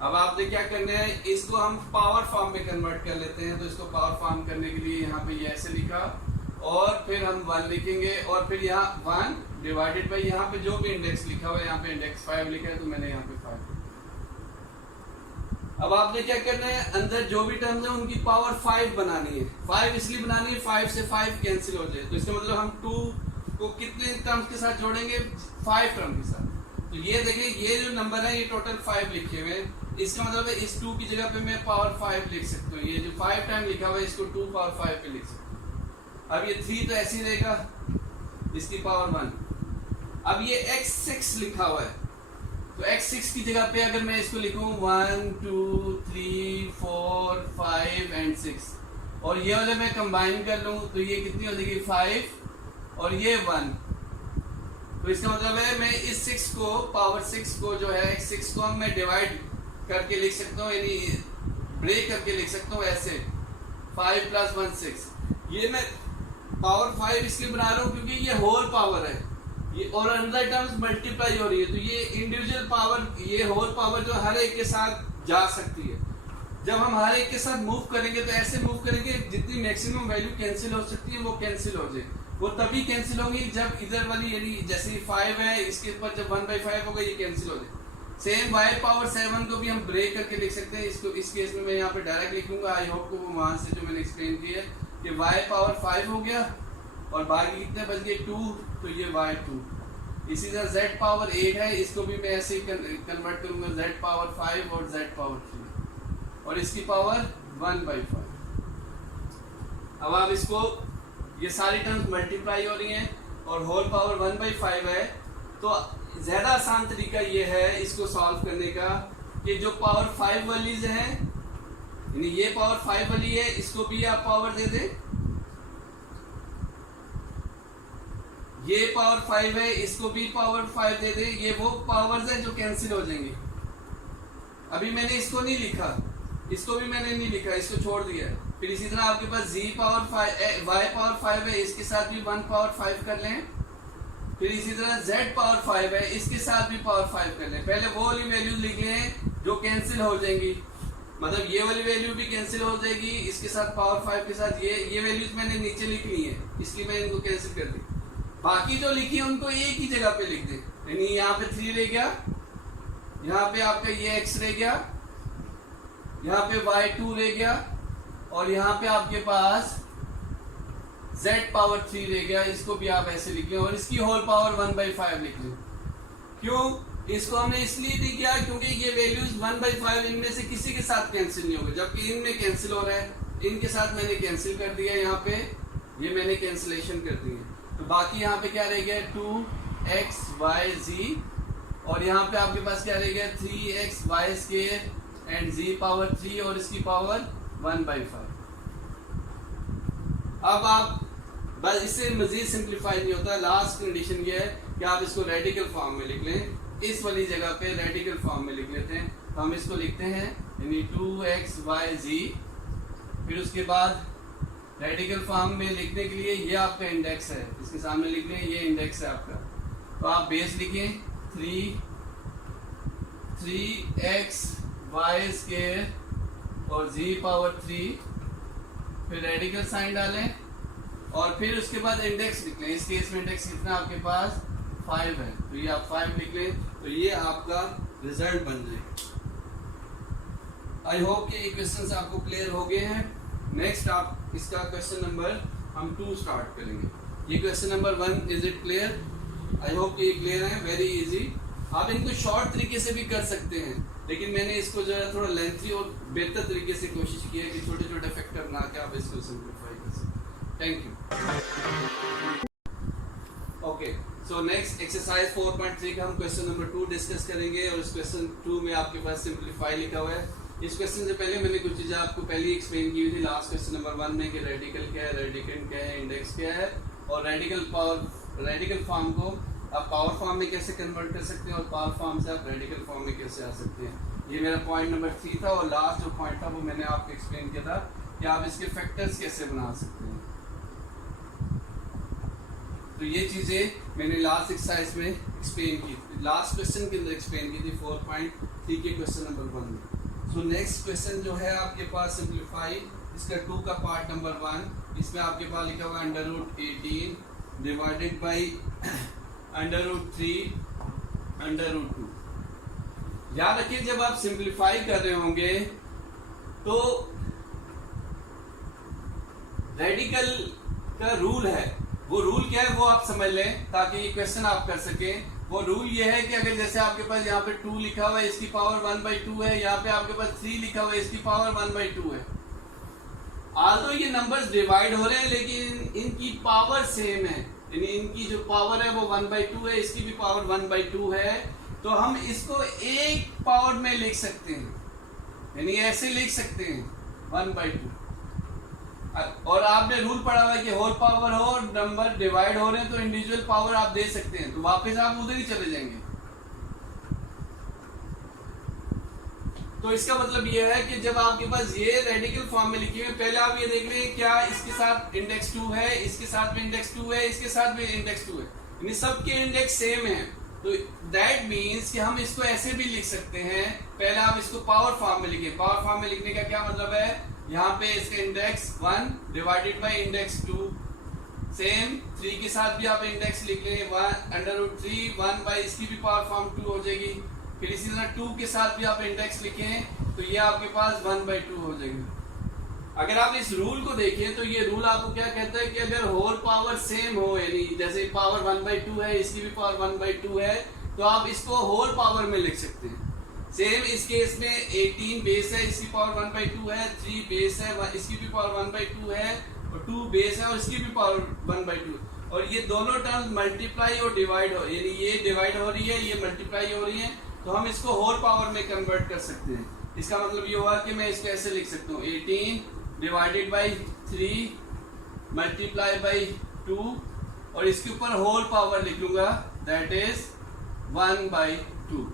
अब आपने क्या करना है, इसको हम पावर फॉर्म में कन्वर्ट कर लेते हैं। तो इसको पावर फॉर्म करने के लिए यहाँ पे ये ऐसे लिखा और फिर हम 1 लिखेंगे और फिर यहाँ 1 डिवाइडेड बाई यहाँ पे जो भी इंडेक्स लिखा हुआ है, यहाँ पे इंडेक्स 5 लिखा है तो मैंने यहाँ पे 5। अब आपने क्या करना है, अंदर जो भी टर्म्स है उनकी पावर 5 बनानी है। 5 इसलिए बनानी है 5 से 5 कैंसिल हो जाए, तो इसका मतलब हम 2 को कितने टर्म्स के साथ जोड़ेंगे, 5 टर्म के साथ। तो ये देखिए ये जो नंबर है ये टोटल 5 लिखे हुए हैं, इसका मतलब है इस 2 की जगह पे मैं पावर 5 लिख सकता हूँ। ये जो 5 टाइम लिखा हुआ है इसको 2 पावर 5 पे लिख सकता हूँ। अब ये 3 तो ऐसे ही रहेगा, इसकी पावर 1। अब ये x6 लिखा हुआ है, तो x6 की जगह पे अगर मैं इसको लिखूं 1 2 3 4 5 एंड 6 और ये वाले मैं कंबाइन कर लूं तो ये कितनी हो जाएगी 5 और ये 1। तो इसका मतलब है मैं इस 6 को पावर 6 को जो है x6 को मैं डिवाइड करके लिख सकता हूँ, यानी ब्रेक करके लिख सकता हूँ ऐसे 5 + 1 6। ये मैं पावर 5 इसलिए बना रहा हूँ क्योंकि ये होल पावर है, ये और अंदर टर्म्स मल्टीप्लाई हो रही है, तो ये इंडिविजुअल पावर, ये होल पावर जो हर एक के साथ जा सकती है। जब हम हर एक के साथ मूव करेंगे तो ऐसे मूव करेंगे जितनी मैक्सिमम वैल्यू कैंसिल हो सकती है वो कैंसिल हो जाए। वो तभी कैंसिल होंगी जब इधर वाली, यानी जैसे 5 है इसके ऊपर जब 1/5 होगा ये कैंसिल हो जाए। सेम y पावर 7 को भी हम ब्रेक करके लिख सकते हैं। इसको इस केस में मैं यहाँ पे डायरेक्ट लिखूंगा, आई होप को वो वहां से जो मैंने एक्सप्लेन किया कि y पावर 5 हो गया और बाकी कितने बच गए 2, तो ये y2। इसी तरह z पावर 8 है, इसको भी मैं ऐसे ही कन्वर्ट करूंगा z पावर 5 और z पावर 3 और इसकी पावर 1/5। अब आप इसको, ये सारी टर्म्स मल्टीप्लाई हो रही हैं और होल पावर 1/5 है, तो ज्यादा आसान तरीका ये है इसको सॉल्व करने का कि जो पावर 5 वाली है, यानी ये पावर 5 वाली है, इसको भी आप पावर दे दें। ये पावर 5 है, इसको भी पावर 5 दे दे। ये वो पावर्स हैं जो कैंसिल हो जाएंगे। अभी मैंने इसको नहीं लिखा, इसको भी मैंने नहीं लिखा, इसको छोड़ दिया है। फिर इसी तरह आपके पास z पावर 5 y पावर 5 है, इसके साथ भी 1 पावर 5 कर लें। फिर इसी तरह z पावर 5 है, इसके साथ भी पावर 5 कर लें। पहले वो वाली वैल्यूज लिख लें जो कैंसिल हो जाएंगी, मतलब ये वाली वैल्यू भी कैंसिल हो जाएगी इसके साथ पावर 5 के साथ। ये वैल्यूज मैंने नीचे लिख ली है, इसलिए मैं इनको कैंसिल कर दी। बाकी जो लिखी है उनको एक ही जगह पे लिख दें, यानी यहाँ पे 3 रह गया, यहाँ पे आपका ये x रह गया, यहाँ पे y2 रह गया और यहाँ पे आपके पास z पावर 3 रह गया। इसको भी आप ऐसे लिख लें और इसकी होल पावर 1/5 लिख लें। क्यों? इसको हमने इसलिए नहीं किया क्योंकि ये वैल्यूज 1/5 इनमें से किसी के साथ कैंसिल नहीं होगा, जबकि इनमें कैंसिल हो रहा है। इनके साथ मैंने कैंसिल कर दिया, यहाँ पे ये मैंने कैंसिलेशन कर दी है। तो बाकी यहाँ पे क्या रह गया 2x y z और यहाँ पे आपके पास क्या रह गया 3x y square and z power 3 और इसकी पावर 1/5। अब आप बस इससे मजीद सिंप्लीफाई नहीं होता। लास्ट कंडीशन ये है कि आप इसको रेडिकल फॉर्म में लिख लें। इस वाली जगह पे रेडिकल फॉर्म में लिख लेते हैं, तो हम इसको लिखते हैं यानी 2x y z। फिर उसके बाद रेडिकल फॉर्म में लिखने के लिए ये आपका इंडेक्स है, इसके सामने लिख लें, ये इंडेक्स है आपका। तो आप बेस लिखें 3x y स्क्वायर और z पावर 3, फिर रेडिकल साइन डालें और फिर उसके बाद इंडेक्स लिख लें। इस केस में इंडेक्स कितना आपके पास 5 है, तो ये आप 5 लिख लें, तो ये आपका रिजल्ट बन जाए। आई होप कि ये क्वेश्चंस आपको क्लियर हो गए हैं। नेक्स्ट आप इसका क्वेश्चन नंबर हम 2 स्टार्ट करेंगे। ये question number 1, is it clear? I hope कि ये क्लियर है, वेरी इजी। आप इनको शॉर्ट तरीके से भी कर सकते हैं, लेकिन मैंने इसको जो है थोड़ा लेंथी और बेहतर तरीके से कोशिश की है कि छोटे छोटे फैक्टर बना के आप इसको सिंप्लीफाई कर सकते। Thank you. Okay, so next exercise 4.3 का हम क्वेश्चन नंबर 2 डिस्कस करेंगे और इस क्वेश्चन 2 में आपके पास सिंप्लीफाई लिखा हुआ है। इस क्वेश्चन से पहले मैंने कुछ चीज़ें आपको पहले एक्सप्लेन की हुई थी लास्ट क्वेश्चन नंबर 1 में कि रेडिकल क्या है, रेडिकेंड क्या है, इंडेक्स क्या है और रेडिकल फॉर्म को आप पावर फॉर्म में कैसे कन्वर्ट कर सकते हैं और पावर फॉर्म से आप रेडिकल फॉर्म में कैसे आ सकते हैं। ये मेरा पॉइंट नंबर 3 था, और लास्ट जो पॉइंट था वो मैंने आपको एक्सप्लेन किया था कि आप इसके फैक्टर्स कैसे बना सकते हैं। तो ये चीज़ें मैंने लास्ट एक्सरसाइज में एक्सप्लेन की थी, लास्ट क्वेश्चन के अंदर एक्सप्लेन की थी 4.3 के क्वेश्चन नंबर 1 में। सो नेक्स्ट क्वेश्चन जो है आपके पास सिंप्लीफाई, इसका 2 का पार्ट नंबर 1, इसमें आपके पास लिखा हुआ √18 डिवाइडेड बाई √3 √2। याद रखिए जब आप सिंप्लीफाई कर रहे होंगे तो रेडिकल का रूल है, वो रूल क्या है वो आप समझ लें ताकि ये क्वेश्चन आप कर सकें। वो रूल ये है कि अगर जैसे आपके पास यहाँ पे 2 लिखा हुआ है, इसकी पावर 1/2 है, यहाँ पे आपके पास 3 लिखा हुआ है, इसकी पावर 1/2 है। आल्दो ये नंबर्स डिवाइड हो रहे हैं लेकिन इनकी पावर सेम है, यानी इनकी जो पावर है वो 1/2 है, इसकी भी पावर 1/2 है। तो हम इसको एक पावर में लिख सकते हैं, यानी ऐसे लिख सकते हैं 1/2। और आपने रूल पढ़ा हुआ है कि होल पावर हो, नंबर डिवाइड हो रहे हैं तो इंडिविजुअल पावर आप दे सकते हैं, तो वापस आप उधर ही चले जाएंगे। तो इसका मतलब यह है कि जब आपके पास ये रेडिकल फॉर्म में लिखी हुई, पहले आप ये देख लें क्या इसके साथ इंडेक्स 2 है, इसके साथ भी इंडेक्स 2 है, इसके साथ भी इंडेक्स 2 है, यानी सबके इंडेक्स सेम है। तो दैट मीन्स कि हम इसको ऐसे भी लिख सकते हैं। पहले आप इसको पावर फॉर्म में लिखें। पावर फॉर्म में लिखने का क्या मतलब है, यहाँ पे इसका index 1 divided by index 2, same 3 के साथ भी आप इंडेक्स लिख लें 1√3 1 बाई इसकी भी पावर फॉर्म 2 हो जाएगी। फिर इसी तरह 2 के साथ भी आप इंडेक्स लिखें तो ये आपके पास 1/2 हो जाएगी। अगर आप इस रूल को देखें तो ये रूल आपको क्या कहता है कि अगर होल पावर सेम हो, यानी जैसे पावर 1/2 है, इसकी भी पावर 1/2 है, तो आप इसको होल पावर में लिख सकते हैं। सेम इस केस में 18 बेस है, इसकी पावर 1/2 है, 3 बेस है, इसकी भी पावर 1/2 है, और 2 बेस है और इसकी भी पावर 1/2। और ये दोनों टर्म्स मल्टीप्लाई और डिवाइड हो, यानी ये डिवाइड हो रही है, ये मल्टीप्लाई हो रही है, तो हम इसको होल पावर में कन्वर्ट कर सकते हैं। इसका मतलब ये हुआ कि मैं इसको ऐसे लिख सकता हूँ 18 डिवाइडेड बाई 3 मल्टीप्लाई बाई 2, और इसके ऊपर होल पावर लिख लूंगा, दैट इज 1/2।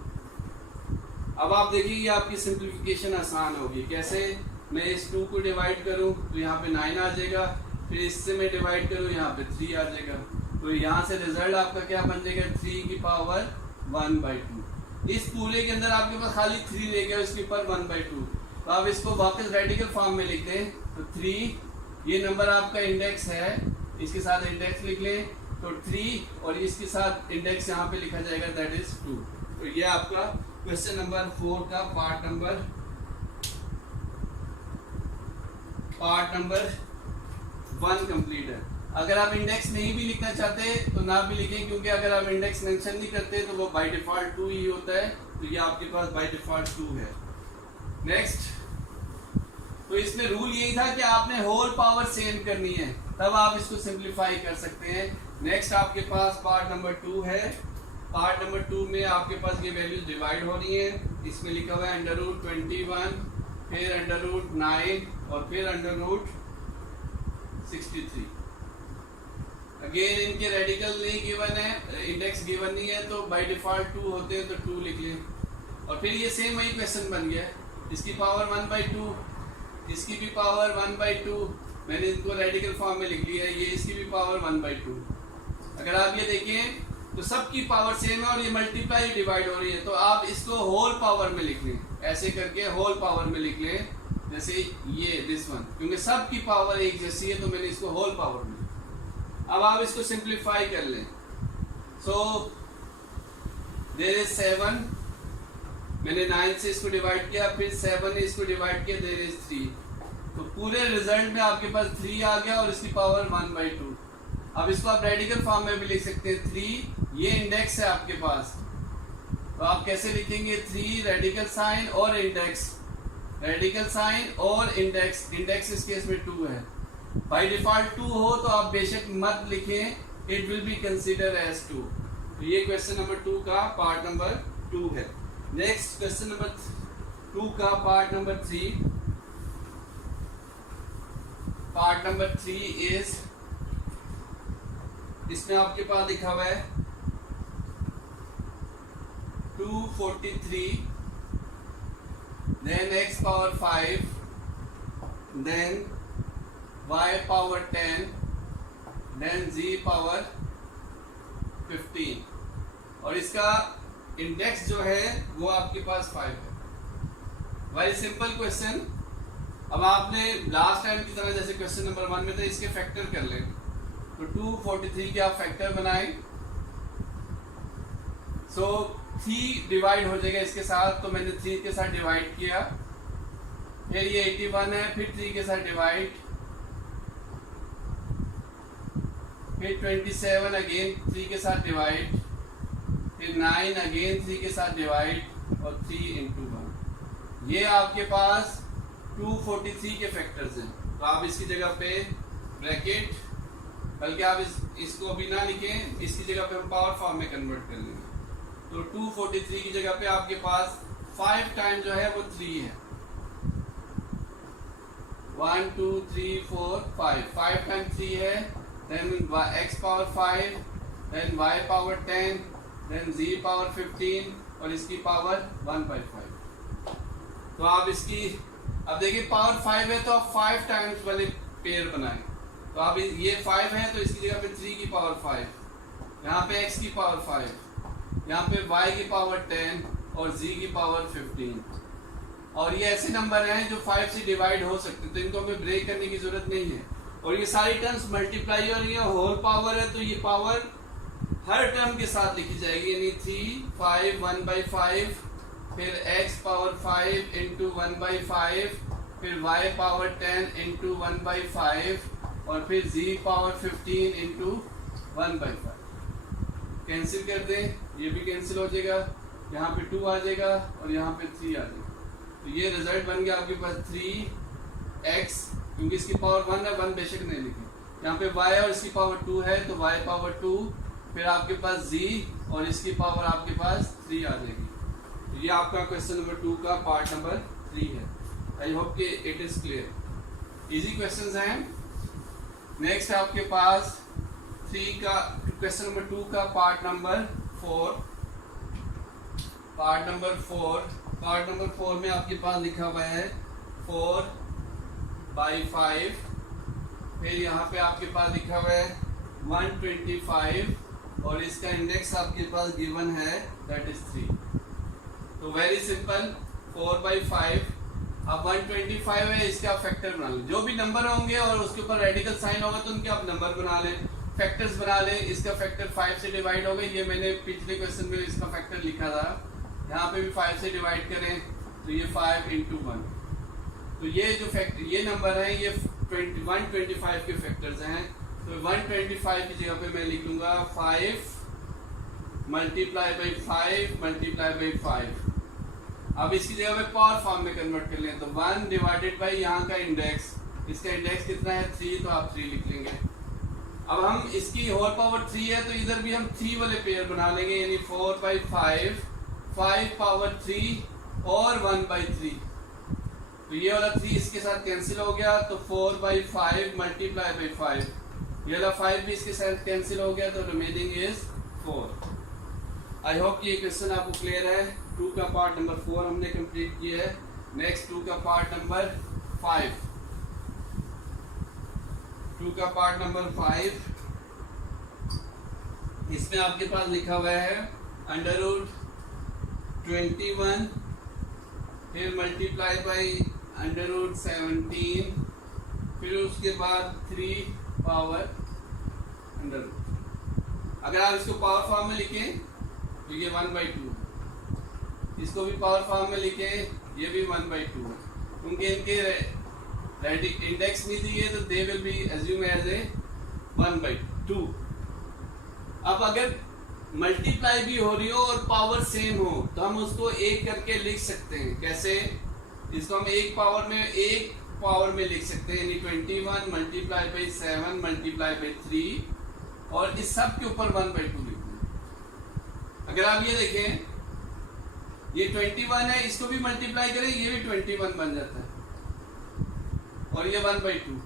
अब आप देखिए ये आपकी सिंप्लीफिकेशन आसान होगी। कैसे, मैं इस 2 को डिवाइड करूं तो यहाँ पे 9 आ जाएगा, फिर इससे मैं डिवाइड करूं यहाँ पे 3 आ जाएगा, तो यहाँ से रिजल्ट आपका क्या बन जाएगा 3 की पावर 1/2। इस पूरे के अंदर आपके पास खाली 3 ले गया, उसके ऊपर 1/2, तो आप इसको वापस रेडिकल फॉर्म में लिख दें तो 3 ये नंबर आपका इंडेक्स है, इसके साथ इंडेक्स लिख लें तो 3, और इसके साथ इंडेक्स यहाँ पे लिखा जाएगा दैट इज 2। तो ये आपका क्वेश्चन नंबर 4 का पार्ट नंबर 1 कंप्लीट है। अगर आप इंडेक्स नहीं भी लिखना चाहते तो ना भी लिखें, क्योंकि अगर आप इंडेक्स मेंशन नहीं करते तो वो बाय डिफॉल्ट 2 ही होता है, तो ये आपके पास बाय डिफॉल्ट 2 है। नेक्स्ट, तो इसमें रूल यही था कि आपने होल पावर सेम करनी है, तब आप इसको सिंप्लीफाई कर सकते हैं। नेक्स्ट आपके पास पार्ट नंबर 2 है। पार्ट नंबर 2 में आपके पास ये वैल्यूज डिवाइड हो रही है। इसमें लिखा हुआ है √21, फिर √9 और फिर √63। अगेन इनके रेडिकल नहीं गिवन है, इंडेक्स गिवन नहीं है, तो बाय डिफॉल्ट 2 होते हैं तो 2 लिख लें। और फिर ये सेम वही क्वेश्चन बन गया, इसकी पावर 1/2, इसकी भी पावर 1/2, मैंने इनको रेडिकल फॉर्म में लिख लिया है, ये इसकी भी पावर 1/2। अगर आप ये देखें तो सबकी पावर सेम है और ये मल्टीप्लाई डिवाइड हो रही है, तो आप इसको होल पावर में लिख लें, ऐसे करके होल पावर में लिख लें, जैसे ये दिस वन, क्योंकि सबकी पावर एक जैसी है तो मैंने इसको होल पावर में। अब आप इसको सिंप्लीफाई कर लें। सो देयर इज 7, मैंने 9 से इसको डिवाइड किया, फिर 7 ने इसको डिवाइड किया, देयर इज 3, तो पूरे रिजल्ट में आपके पास 3 आ गया और इसकी पावर 1/2। अब इसको आप रेडिकल फॉर्म में भी लिख सकते हैं 3, ये इंडेक्स है आपके पास, तो आप कैसे लिखेंगे 3 रेडिकल साइन और इंडेक्स, रेडिकल साइन और इंडेक्स, इंडेक्स इस केस में 2 है। बाय डिफॉल्ट 2 हो तो आप बेशक मत लिखें, it will be consider as 2। तो ये क्वेश्चन नंबर 2 का पार्ट नंबर 2 है। नेक्स्ट क्वेश्चन नंबर 2 का part number 3। Part number 3 is, इसमें आपके पास लिखा हुआ है 243 then x power 5, then y power 10, then z power 15, और इसका इंडेक्स जो है वो आपके पास 5 है। Very simple question. अब आपने लास्ट टाइम की तरह जैसे क्वेश्चन नंबर 1 में था इसके फैक्टर कर लें, तो 243 के आप फैक्टर बनाएं, सो 3 डिवाइड हो जाएगा इसके साथ, तो मैंने 3 के साथ डिवाइड किया, फिर ये 81 है, फिर 3 के साथ डिवाइड, फिर 27 अगेन 3 के साथ डिवाइड, फिर 9 अगेन 3 के साथ डिवाइड, और 3 into 1। ये आपके पास 243 के फैक्टर्स हैं। तो आप इसकी जगह पे ब्रैकेट, बल्कि आप इसको भी ना लिखें, इसकी जगह पे हम पावर फॉर्म में कन्वर्ट कर लेंगे। तो 243 की जगह पे आपके पास 5 टाइम जो है वो 3 है, 1 2 3 4 5 टाइम 3 है, then x power 5, then y power 10, then z power 15, और इसकी पावर 1/5। तो आप इसकी अब देखिए पावर 5 है तो आप 5 टाइम्स वाले पेयर बनाएं, तो आप ये 5 है तो इसकी जगह पे 3 की पावर 5, यहाँ पे x की पावर 5, यहाँ पे y की पावर 10, और z की पावर 15। और ये ऐसे नंबर हैं जो 5 से डिवाइड हो सकते हैं, तो इनको हमें ब्रेक करने की जरूरत नहीं है। और ये सारी टर्म्स मल्टीप्लाई और ये होल पावर है, तो ये पावर हर टर्म के साथ लिखी जाएगी, यानी 3 5 1/5, फिर x पावर 5 into 1/5, फिर y पावर 10 into 1/5, और फिर z पावर 15 into 1/5। कैंसिल कर दें, ये भी कैंसिल हो जाएगा, यहाँ पे 2 आ जाएगा और यहाँ पे 3 आ जाएगा। तो ये रिजल्ट बन गया आपके पास 3x, क्योंकि इसकी पावर 1 है, 1 बेशक नहीं लिखे, यहाँ पे y और इसकी पावर 2 है, तो y पावर 2, फिर आपके पास z और इसकी पावर आपके पास 3 आ जाएगी। तो ये आपका क्वेश्चन नंबर 2 का पार्ट नंबर 3 है। आई होप कि it is clear. Easy questions हैं। नेक्स्ट है आपके पास 3 का क्वेश्चन नंबर 2 का पार्ट नंबर 4। पार्ट नंबर 4 में आपके पास लिखा हुआ है 4/5, फिर यहाँ पे आपके पास लिखा हुआ है 125, और इसका इंडेक्स आपके पास गिवन है, दैट इज 3। तो वेरी सिंपल, 4/5, अब 125 है, इसका फैक्टर बना लें। जो भी नंबर होंगे और उसके ऊपर रेडिकल साइन होगा तो उनके आप नंबर बना लें, फैक्टर्स बना लें। इसका फैक्टर 5 से डिवाइड हो गए, ये मैंने पिछले क्वेश्चन में इसका फैक्टर लिखा था, यहाँ पे भी 5 से डिवाइड करें तो ये 5 into 1। तो ये जो फैक्टर, ये नंबर है, ये 125 के फैक्टर्स हैं। तो 125 की जगह पे मैं लिखूंगा 5 multiply by 5 multiply by 5। अब इसकी जगह पे पावर फॉर्म में कन्वर्ट कर लें, तो 1 डिवाइडेड बाई यहाँ का इंडेक्स, इसका इंडेक्स कितना है 3, तो आप 3 लिख लेंगे। अब हम इसकी होल पावर 3 है, तो इधर भी हम 3 वाले पेयर बना लेंगे, यानी 4/5, 5 पावर 3 और 1/3। तो ये वाला 3 इसके साथ कैंसिल हो गया, तो 4/5 मल्टीप्लाई बाई 5, ये वाला 5 भी इसके साथ कैंसिल हो गया, तो रिमेनिंग इज 4। आई होप कि ये क्वेश्चन आपको क्लियर है। 2 का पार्ट नंबर 4 हमने कंप्लीट किया है। नेक्स्ट 2 का पार्ट नंबर 5। 2 का पार्ट नंबर 5, इसमें आपके पास लिखा हुआ है √21, फिर मल्टीप्लाई बाई √17, फिर उसके बाद 3 पावर √। अगर आप इसको पावर फॉर्म में लिखें तो ये 1/2, इसको भी पावर फॉर्म में लिखें, ये भी 1/2 है, क्योंकि इनके इंडेक्स नहीं दिए तो they will be assume as a 1/2। अब अगर मल्टीप्लाई भी हो रही हो और पावर सेम हो तो हम उसको एक करके लिख सकते हैं। कैसे? इसको हम एक पावर में लिख सकते हैं, यानी 21 मल्टीप्लाई बाई 7 मल्टीप्लाई बाई 3, और इस सब के ऊपर 1/2 लिखें। अगर आप ये देखें, ये 21 है, इसको भी मल्टीप्लाई करें, ये भी 21 बन जाता है, और ये 1/2।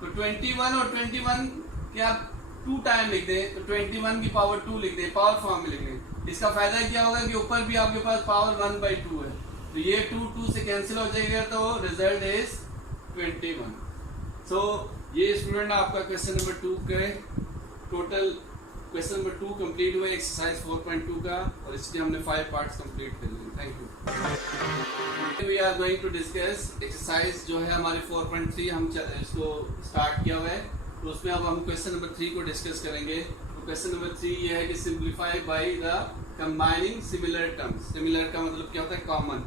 तो 21 और 21 के आप 2 टाइम लिख दें, तो 21 की पावर 2 लिख दें, पावर फॉर्म में लिख दें। इसका फायदा क्या होगा कि ऊपर भी आपके पास पावर 1/2 है, तो ये 2 से कैंसिल हो जाएगा, तो रिजल्ट इज 21। सो ये स्टूडेंट आपका क्वेश्चन नंबर 2 के टोटल क्वेश्चन नंबर 2 कंप्लीट हुआ एक्सरसाइज 4.2 का, और इसके हमने 5 पार्ट्स कंप्लीट कर लिए। Thank you. We are going to discuss exercise जो है हमारे 4.3, हम इसको स्टार्ट किया हुआ है, तो उसमें अब हम क्वेश्चन नंबर 3 को डिस्कस करेंगे। तो क्वेश्चन नंबर 3 ये है कि simplify by the combining similar terms. Similar का मतलब क्या होता है? कॉमन,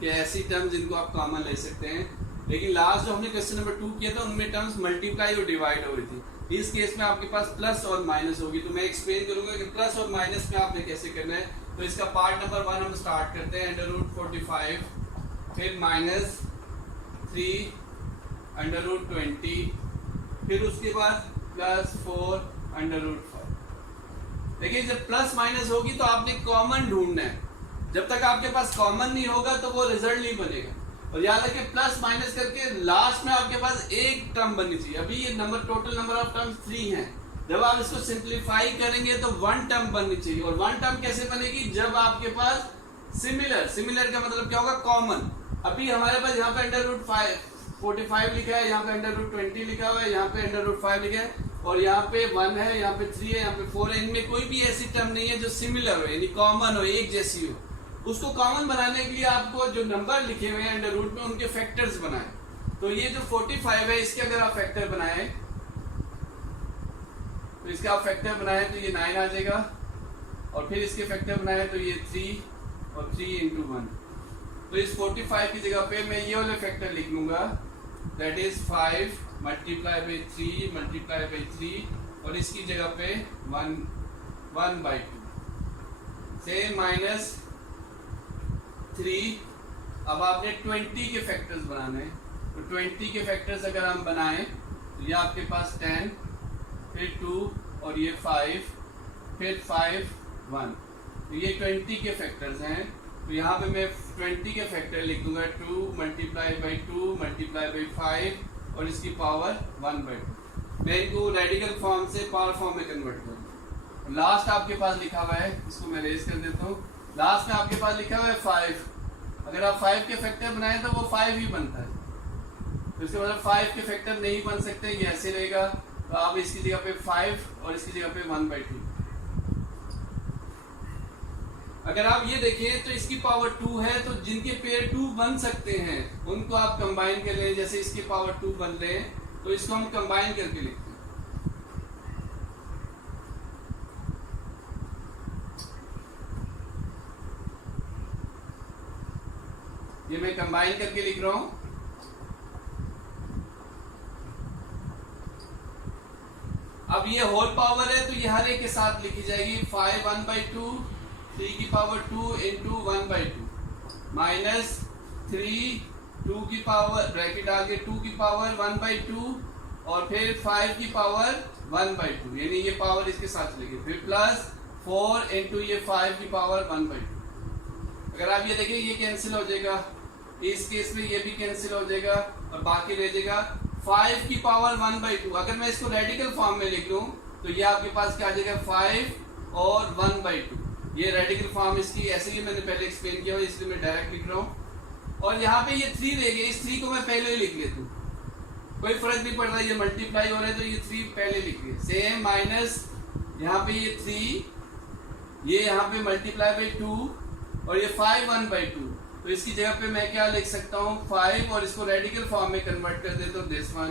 कि ऐसी टर्म्स जिनको आप कॉमन ले सकते हैं। लेकिन लास्ट जो हमने क्वेश्चन नंबर 2 किया था उनमें टर्म्स मल्टीप्लाई और डिवाइड हो रही थी। इस केस में आपके पास प्लस और माइनस होगी, तो मैं एक्सप्लेन करूंगा कि प्लस और माइनस में आपने कैसे करना है। तो इसका पार्ट नंबर 1 हम स्टार्ट करते हैं, √45, फिर -3 √20, फिर उसके बाद +4 √5। देखिए जब प्लस माइनस होगी तो आपने कॉमन ढूंढना है। जब तक आपके पास कॉमन नहीं होगा तो वो रिजल्ट नहीं बनेगा। और याद रखिए प्लस माइनस करके लास्ट में आपके पास एक टर्म बननी चाहिए। अभी ये number total number of terms 3 हैं। जब आप इसको सिंप्लीफाई करेंगे तो 1 टर्म बननी चाहिए। और 1 टर्म कैसे बनेगी? जब आपके पास सिमिलर, सिमिलर का मतलब क्या होगा? कॉमन। अभी हमारे पास यहाँ पे √45 लिखा है, यहाँ पे √20 लिखा हुआ है, यहाँ पे √5 लिखा है, और यहाँ पे 1 है, यहाँ पे 3 है, यहाँ पे 4 है। इनमें कोई भी ऐसी टर्म नहीं है जो सिमिलर हो, यानी कॉमन हो, एक जैसी हो। उसको कॉमन बनाने के लिए आपको जो नंबर लिखे हुए हैं अंडर रूट में उनके फैक्टर्स बनाएं। तो ये जो 45 है इसके अगर आप फैक्टर बनाएं, तो इसका आप फैक्टर बनाएं तो ये 9 आ जाएगा, और फिर इसके फैक्टर बनाएं तो ये 3 और 3 × 1। तो इस 45 की जगह पे मैं ये वाले फैक्टर लिख लूंगा, दैट इज 5 × 3 × 3, और इसकी जगह पे 1/2 सेम -3। अब आपने 20 के फैक्टर्स बनाने हैं, तो 20 के फैक्टर्स अगर हम बनाएं तो ये आपके पास 10, फिर 2 और ये 5, फिर 5 1। तो ये 20 के फैक्टर्स हैं। तो यहाँ पे मैं 20 के फैक्टर लिख दूंगा 2 × 2 × 5, और इसकी पावर 1/2। मैं इनको रेडिकल फॉर्म से पावर फॉर्म में कन्वर्ट करूँगा। लास्ट आपके पास लिखा हुआ है, इसको मैं रेज कर देता हूँ। लास्ट में आपके पास लिखा हुआ है 5। अगर आप 5 के फैक्टर बनाए तो वो 5 ही बनता है, तो इसका मतलब 5 के फैक्टर नहीं बन सकते, ये ऐसे रहेगा। तो आप इसकी जगह पे 5 और इसकी जगह पे 1/2। अगर आप ये देखें तो इसकी पावर 2 है, तो जिनके पेयर 2 बन सकते हैं उनको आप कंबाइन कर लें। जैसे इसकी पावर 2 बन रहे हैं तो इसको हम कंबाइन करके लिखते हैं। ये मैं कंबाइन करके लिख रहा हूं। अब ये होल पावर है तो ये हर एक के साथ लिखी जाएगी। 5 1/2, 3 की पावर 2 × 1/2, -3 2 की पावर ब्रैकेट आगे 2 की पावर 1/2, और फिर 5 की पावर 1/2, यानी ये पावर इसके साथ लिखी। फिर +4 × ये 5 की पावर 1/2। अगर आप ये देखें ये कैंसिल हो जाएगा, इस केस में ये भी कैंसिल हो जाएगा, और बाकी रह जाएगा 5 की पावर 1/2। अगर मैं इसको रेडिकल फॉर्म में लिख लूं तो ये आपके पास क्या आ जाएगा? 5 और 1/2। ये रेडिकल फॉर्म इसकी ऐसे ही मैंने पहले एक्सप्लेन किया, इसलिए मैं डायरेक्ट लिख रहा हूँ। और यहाँ पे ये 3 रह गया, इस 3 को मैं पहले ही लिख लेता हूँ, कोई फर्क नहीं पड़ रहा। ये मल्टीप्लाई हो रहा है तो ये 3 पहले लिख लिया। सेम माइनस यहाँ पे ये 3, ये यहाँ पे × 2, और ये 5 1/2। तो इसकी जगह पे मैं क्या लिख सकता हूँ? 5, और इसको रेडिकल फॉर्म में कन्वर्ट कर देता हूँ, दिस वन।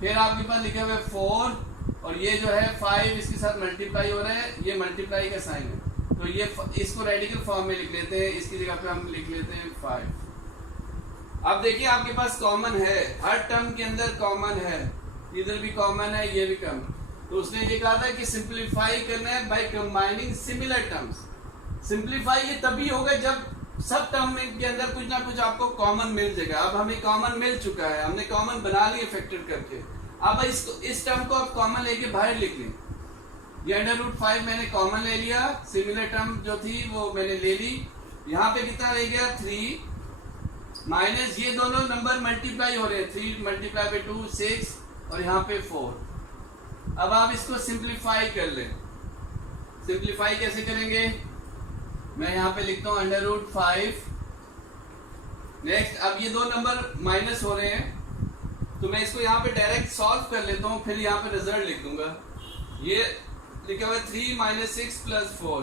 फिर आपके पास लिखा हुआ है 4, और ये जो है 5 इसके साथ मल्टीप्लाई हो रहा है, ये मल्टीप्लाई का साइन है, तो ये इसको रेडिकल फॉर्म में लिख लेते हैं। इसकी जगह पे हम लिख लेते हैं 5। अब देखिए आपके पास कॉमन है, हर टर्म के अंदर कॉमन है, इधर भी कॉमन है, ये भी कॉमन। तो उसने ये कहा था कि सिंप्लीफाई करना है by combining similar terms. Simplify ये तभी होगा जब सब टर्म के अंदर कुछ ना कुछ आपको कॉमन मिल जाएगा। अब हमें कॉमन मिल चुका है, हमने कॉमन बना लिए फैक्टर करके। अब इस टर्म को आप कॉमन लेके बाहर लिख लें। ये √5 मैंने कॉमन ले लिया, सिमिलर टर्म जो थी वो मैंने ले ली। यहाँ पे कितना रह गया? 3 माइनस ये दोनों नंबर मल्टीप्लाई हो रहे हैं, 3 × 2 6, और यहाँ पे 4। अब आप इसको सिंप्लीफाई कर लें। सिंप्लीफाई कैसे करेंगे? मैं यहाँ पे लिखता हूँ √5 नेक्स्ट, अब ये दो नंबर माइनस हो रहे हैं तो मैं इसको यहाँ पे डायरेक्ट सॉल्व कर लेता हूँ, फिर यहाँ पे रिजल्ट लिख दूंगा। ये लिखा हुआ है 3 - 6 + 4।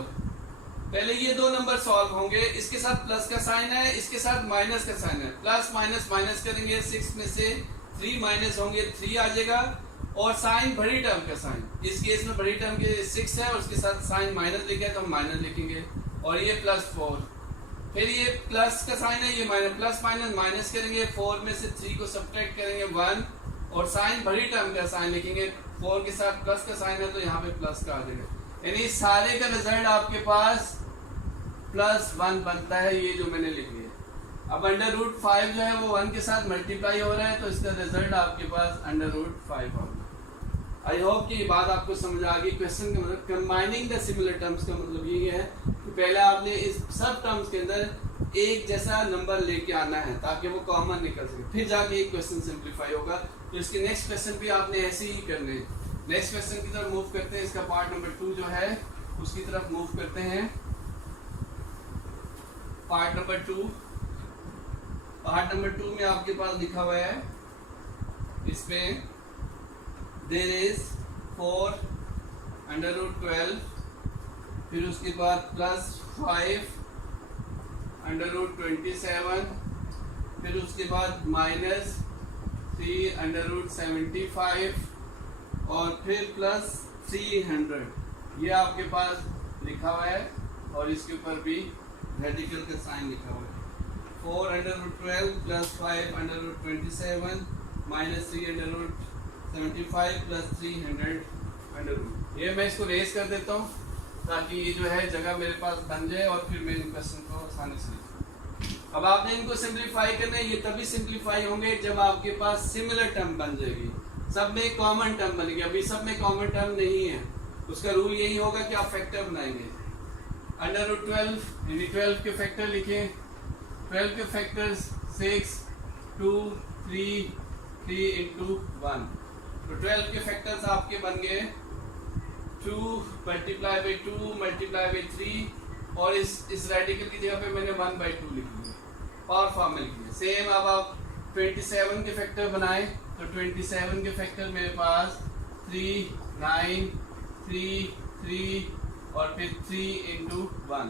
पहले ये दो नंबर सॉल्व होंगे, इसके साथ प्लस का साइन है, इसके साथ माइनस का साइन है, प्लस माइनस माइनस करेंगे, 6 में से 3 माइनस होंगे 3 आ जाएगा, और साइन बड़ी टर्म का साइन, इस केस में बड़ी टर्म के 6 है और उसके साथ साइन माइनस लिखा है तो हम माइनस लिखेंगे, और ये +4। फिर ये प्लस का साइन है, ये माइनस, प्लस माइनस माइनस करेंगे, 4 में से 3 को सब्ट्रैक्ट करेंगे 1, और साइन बड़ी टर्म का साइन लिखेंगे, 4 के साथ प्लस का साइन है तो यहाँ पे प्लस का आ जाएगा, यानी सारे का रिजल्ट आपके पास +1 बनता है, ये जो मैंने लिख लिया। अब √5 जो है वो 1 के साथ मल्टीप्लाई हो रहा है तो इसका रिजल्ट आपके पास √5 होगा। आई होप कि ये बात आपको समझ आ गई। क्वेश्चन का मतलब कंबाइनिंग द सिमिलर टर्म्स का मतलब ये है कि पहले आपने इस सब टर्म्स के अंदर एक जैसा नंबर लेके आना है ताकि वो कॉमन निकल सके, फिर जाके एक क्वेश्चन सिंप्लीफाई होगा। तो इसके नेक्स्ट क्वेश्चन भी आपने ऐसे ही करने हैं। नेक्स्ट क्वेश्चन की तरफ मूव करते हैं, इसका पार्ट नंबर 2 जो है उसकी तरफ मूव करते हैं। पार्ट नंबर 2 में आपके पास लिखा हुआ है, इसमें देयर इज 4 √12, फिर उसके बाद +5 √27, फिर उसके बाद -3 √75 और फिर +300, ये आपके पास लिखा हुआ है और इसके ऊपर भी रेडिकल का साइन लिखा हुआ है। 4 √12 +5 √27 -3 √75 +300 ये मैं इसको रेस कर देता हूँ ताकि ये जो है जगह मेरे पास बन जाए और फिर मैं इन क्वेश्चन को आसानी से लिखूँ। अब आपने इनको सिंप्लीफाई करना है, ये तभी सिंप्लीफाई होंगे जब आपके पास सिमिलर टर्म बन जाएगी, सब में कॉमन टर्म बनेगी। अभी सब में कॉमन टर्म नहीं है, उसका रूल यही होगा कि आप फैक्टर बनाएंगे। √12 यानी 12 के फैक्टर लिखें, 12 के फैक्टर्स 6 2 3 3 × 1, तो 12 के फैक्टर्स आपके बन गए 2 × 2 × 3, और इस रेडिकल की जगह पे मैंने 1/2 लिख लिया, पावर फॉर्म में लिख लिया। सेम अब आप 27 के फैक्टर बनाएं तो 27 के फैक्टर मेरे पास 3 9 3 3 और फिर 3 × 1,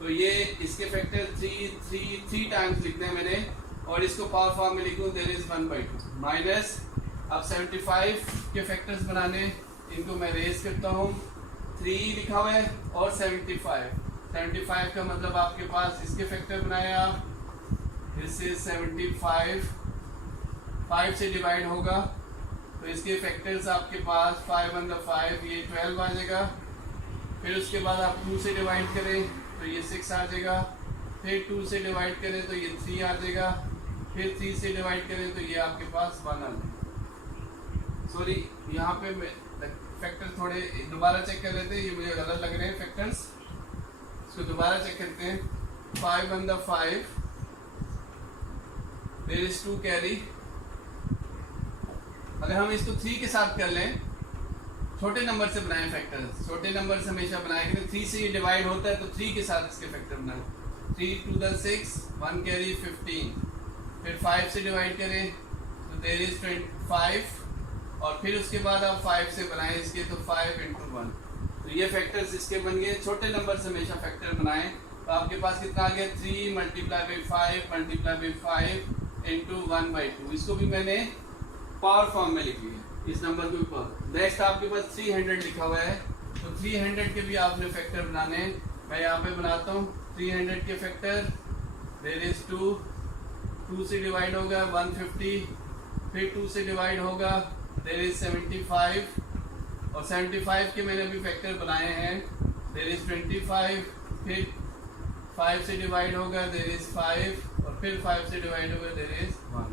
तो ये इसके फैक्टर 3 टाइम्स लिखते हैं मैंने, और इसको पावर फॉर्म में लिखूं देयर इज 1/2 माइनस। अब 75 के फैक्टर्स बनाने, इनको मैं रेज करता हूँ, 3 लिखा हुआ है और 75 का मतलब आपके पास इसके फैक्टर बनाए आप, इससे 75 5 से डिवाइड होगा तो इसके फैक्टर्स आपके पास 5 × 5 ये 12 आ जाएगा, फिर उसके बाद आप 2 से डिवाइड करें तो ये 6 आ जाएगा, फिर 2 से डिवाइड करें तो ये 3 आ जाएगा, फिर 3 से डिवाइड करें तो ये आपके पास 1 आ जाएगा। सॉरी, यहाँ पे फैक्टर थोड़े दोबारा चेक कर लेते हैं, ये मुझे गलत लग रहे हैं फैक्टर्स, इसको दोबारा चेक करते हैं। 5 × 5 देयर इज 2 कैरी। अगर हम इसको 3 के साथ कर लें, छोटे नंबर से बनाएं फैक्टर्स, छोटे नंबर से हमेशा बनाए करें, 3 से ये डिवाइड होता है तो 3 के साथ इसके फैक्टर बनाएं। 3 × 2 = 6, 1 कैरी 15, फिर 5 से डिवाइड करें तो देयर इज 25, और फिर उसके बाद आप 5 से बनाएं इसके तो 5 × 1, तो ये फैक्टर्स इसके बन गए। छोटे नंबर से हमेशा फैक्टर बनाएं तो आपके पास कितना आ गया 3 × 5 × 5 × 1/2, इसको भी मैंने पावर फॉर्म में लिख लिया इस नंबर के ऊपर। नेक्स्ट आपके पास 300 लिखा हुआ है, तो 300 के भी आपने फैक्टर बनाने, मैं यहाँ पे बनाता हूँ। 300 के फैक्टर देयर इज 2 से डिवाइड होगा 150, फिर 2 से डिवाइड होगा देयर इज 75, और 75 के मैंने अभी फैक्टर बनाए हैं, देयर इज 25, फिर 5 से डिवाइड होगा देयर इज 5, और फिर 5 से डिवाइड होगा देयर इज 1।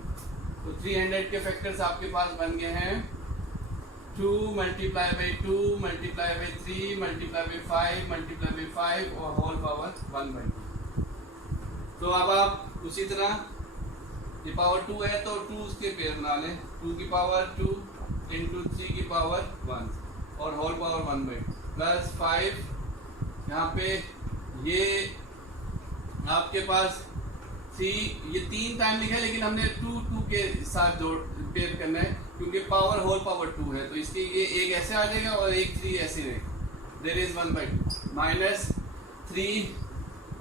तो 300 के फैक्टर्स आपके पास बन गए हैं 2 × 2 × 3 × 5 × 5 और होल पावर 1/2। तो अब आप उसी तरह ये पावर 2 है तो 2 उसके पेयर बना लें, 2 की पावर 2 × 3 की पावर 1 और होल पावर 1/2 प्लस 5, यहाँ पे ये आपके पास 3, ये 3 टाइम लिखा है लेकिन हमने 2 के साथ जोड़ पेयर करना है क्योंकि पावर होल पावर 2 है, तो इसलिए ये एक ऐसे आ जाएगा और एक 3 ऐसे रहेगा। देयर इज 1/2 माइनस 3,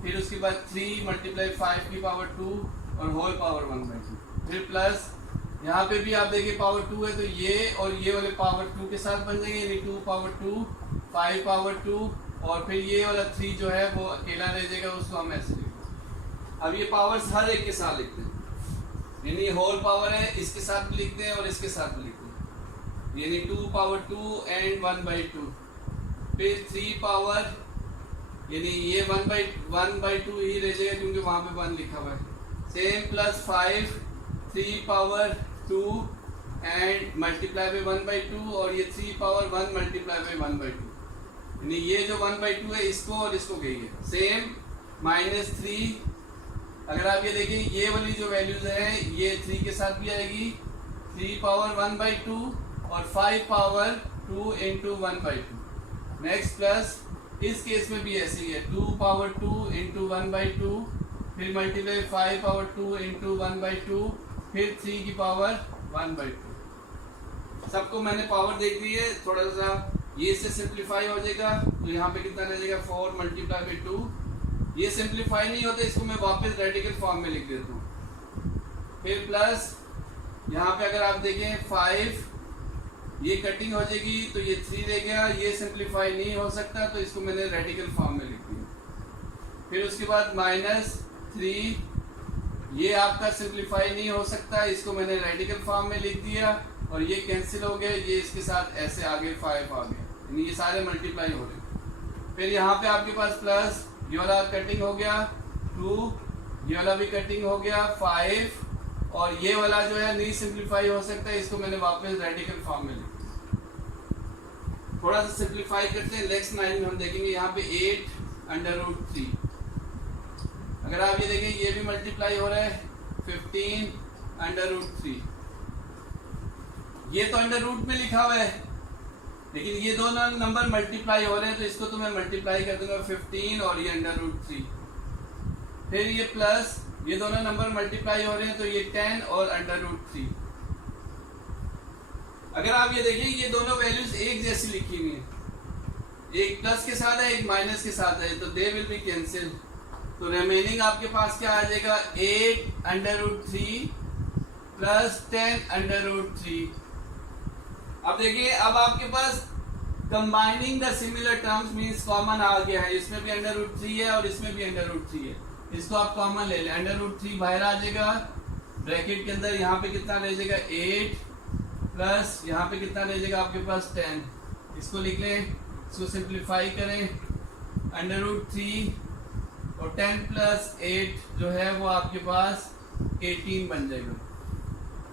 फिर उसके बाद 3 मल्टीप्लाई 5 की पावर 2 और होल पावर 1/2, फिर प्लस यहाँ पे भी आप देखिए पावर 2 है तो ये और ये वाले पावर 2 के साथ बन जाएंगे, यानी 2 पावर 2, 5 पावर 2 और फिर ये वाला 3 जो है वो अकेला रह जाएगा, उसको हम ऐसे लिखते हैं। अब ये पावर्स हर एक के साथ लिखते हैं, यानी होल पावर है इसके साथ भी लिखते हैं और इसके साथ भी लिखते हैं, यानी 2 पावर 2 एंड 1/2, फिर 3 पावर यानी ये 1/2 ही रह जाएगा क्योंकि वहाँ पे 1 लिखा हुआ है, same plus 5 3 power 2 and multiply by 1/2 और ये 3 पावर 1 मल्टीप्लाई बाय 1/2, यानी ये जो 1/2 है इसको और इसको गई है, सेम माइनस 3। अगर आप ये देखें ये वाली जो वैल्यूज है ये 3 के साथ भी आएगी, 3 पावर 1/2 और 5 पावर 2 इंटू 1/2। नेक्स्ट प्लस इस केस में भी ऐसे ही है, 2 पावर 2 इंटू 1/2, फिर मल्टीप्लाई 5 पावर 2 इंटू 1/2, फिर 3 की पावर 1/2। सबको मैंने पावर देख दी है, थोड़ा सा ये से सिंप्लीफाई हो जाएगा तो यहाँ पे कितना रह जाएगा 4 मल्टीप्लाई बाई 2। ये सिंप्लीफाई नहीं होता, इसको मैं वापस रेडिकल फॉर्म में लिख देता हूँ। फिर प्लस यहाँ पे अगर आप देखें 5, ये कटिंग हो जाएगी तो ये 3 रह गया, ये सिंप्लीफाई नहीं हो सकता तो इसको मैंने रेडिकल फॉर्म में लिख दिया। फिर उसके बाद माइनस 3, ये आपका सिंप्लीफाई नहीं हो सकता, इसको मैंने रेडिकल फॉर्म में लिख दिया और ये कैंसिल हो गए, ये इसके साथ ऐसे आगे 5 आ गया, यानी ये सारे मल्टीप्लाई हो रहे। फिर यहाँ पे आपके पास प्लस ये वाला कटिंग हो गया 2, ये वाला भी कटिंग हो गया 5 और ये वाला जो है नहीं सिंप्लीफाई हो सकता, इसको मैंने वापस रेडिकल फॉर्म में लिख दिया। थोड़ा सा सिंप्लीफाई करते हैं, नेक्स्ट 9 में हम देखेंगे यहाँ पे 8/√3। अगर आप ये देखें ये भी मल्टीप्लाई हो रहा है 15/√3, ये तो अंडर रूट में लिखा हुआ है लेकिन ये दोनों नंबर मल्टीप्लाई हो रहे हैं तो इसको तो मैं मल्टीप्लाई कर दूंगा 15 और ये √3। फिर ये प्लस ये दोनों नंबर मल्टीप्लाई हो रहे हैं तो ये 10 और √3। अगर आप ये देखें ये दोनों वैल्यूज एक जैसी लिखी हुई है, एक प्लस के साथ है एक माइनस के साथ है, तो दे विल बी कैंसिल। तो रिमेनिंग आपके पास क्या आ जाएगा 8/√3 प्लस 10/√3। अब देखिए अब आपके पास combining the similar terms means common आ गया है, इसमें भी √3 है और इसमें भी √3 है, इसको आप कॉमन ले लें, √3 बाहर आ जाएगा, ब्रैकेट के अंदर यहाँ पे कितना रह जाएगा 8 प्लस यहाँ पे कितना रह जाएगा आपके पास 10, इसको लिख लें, इसको सिंप्लीफाई करें, √3 और 10 प्लस 8 जो है वो आपके पास 18 बन जाएगा।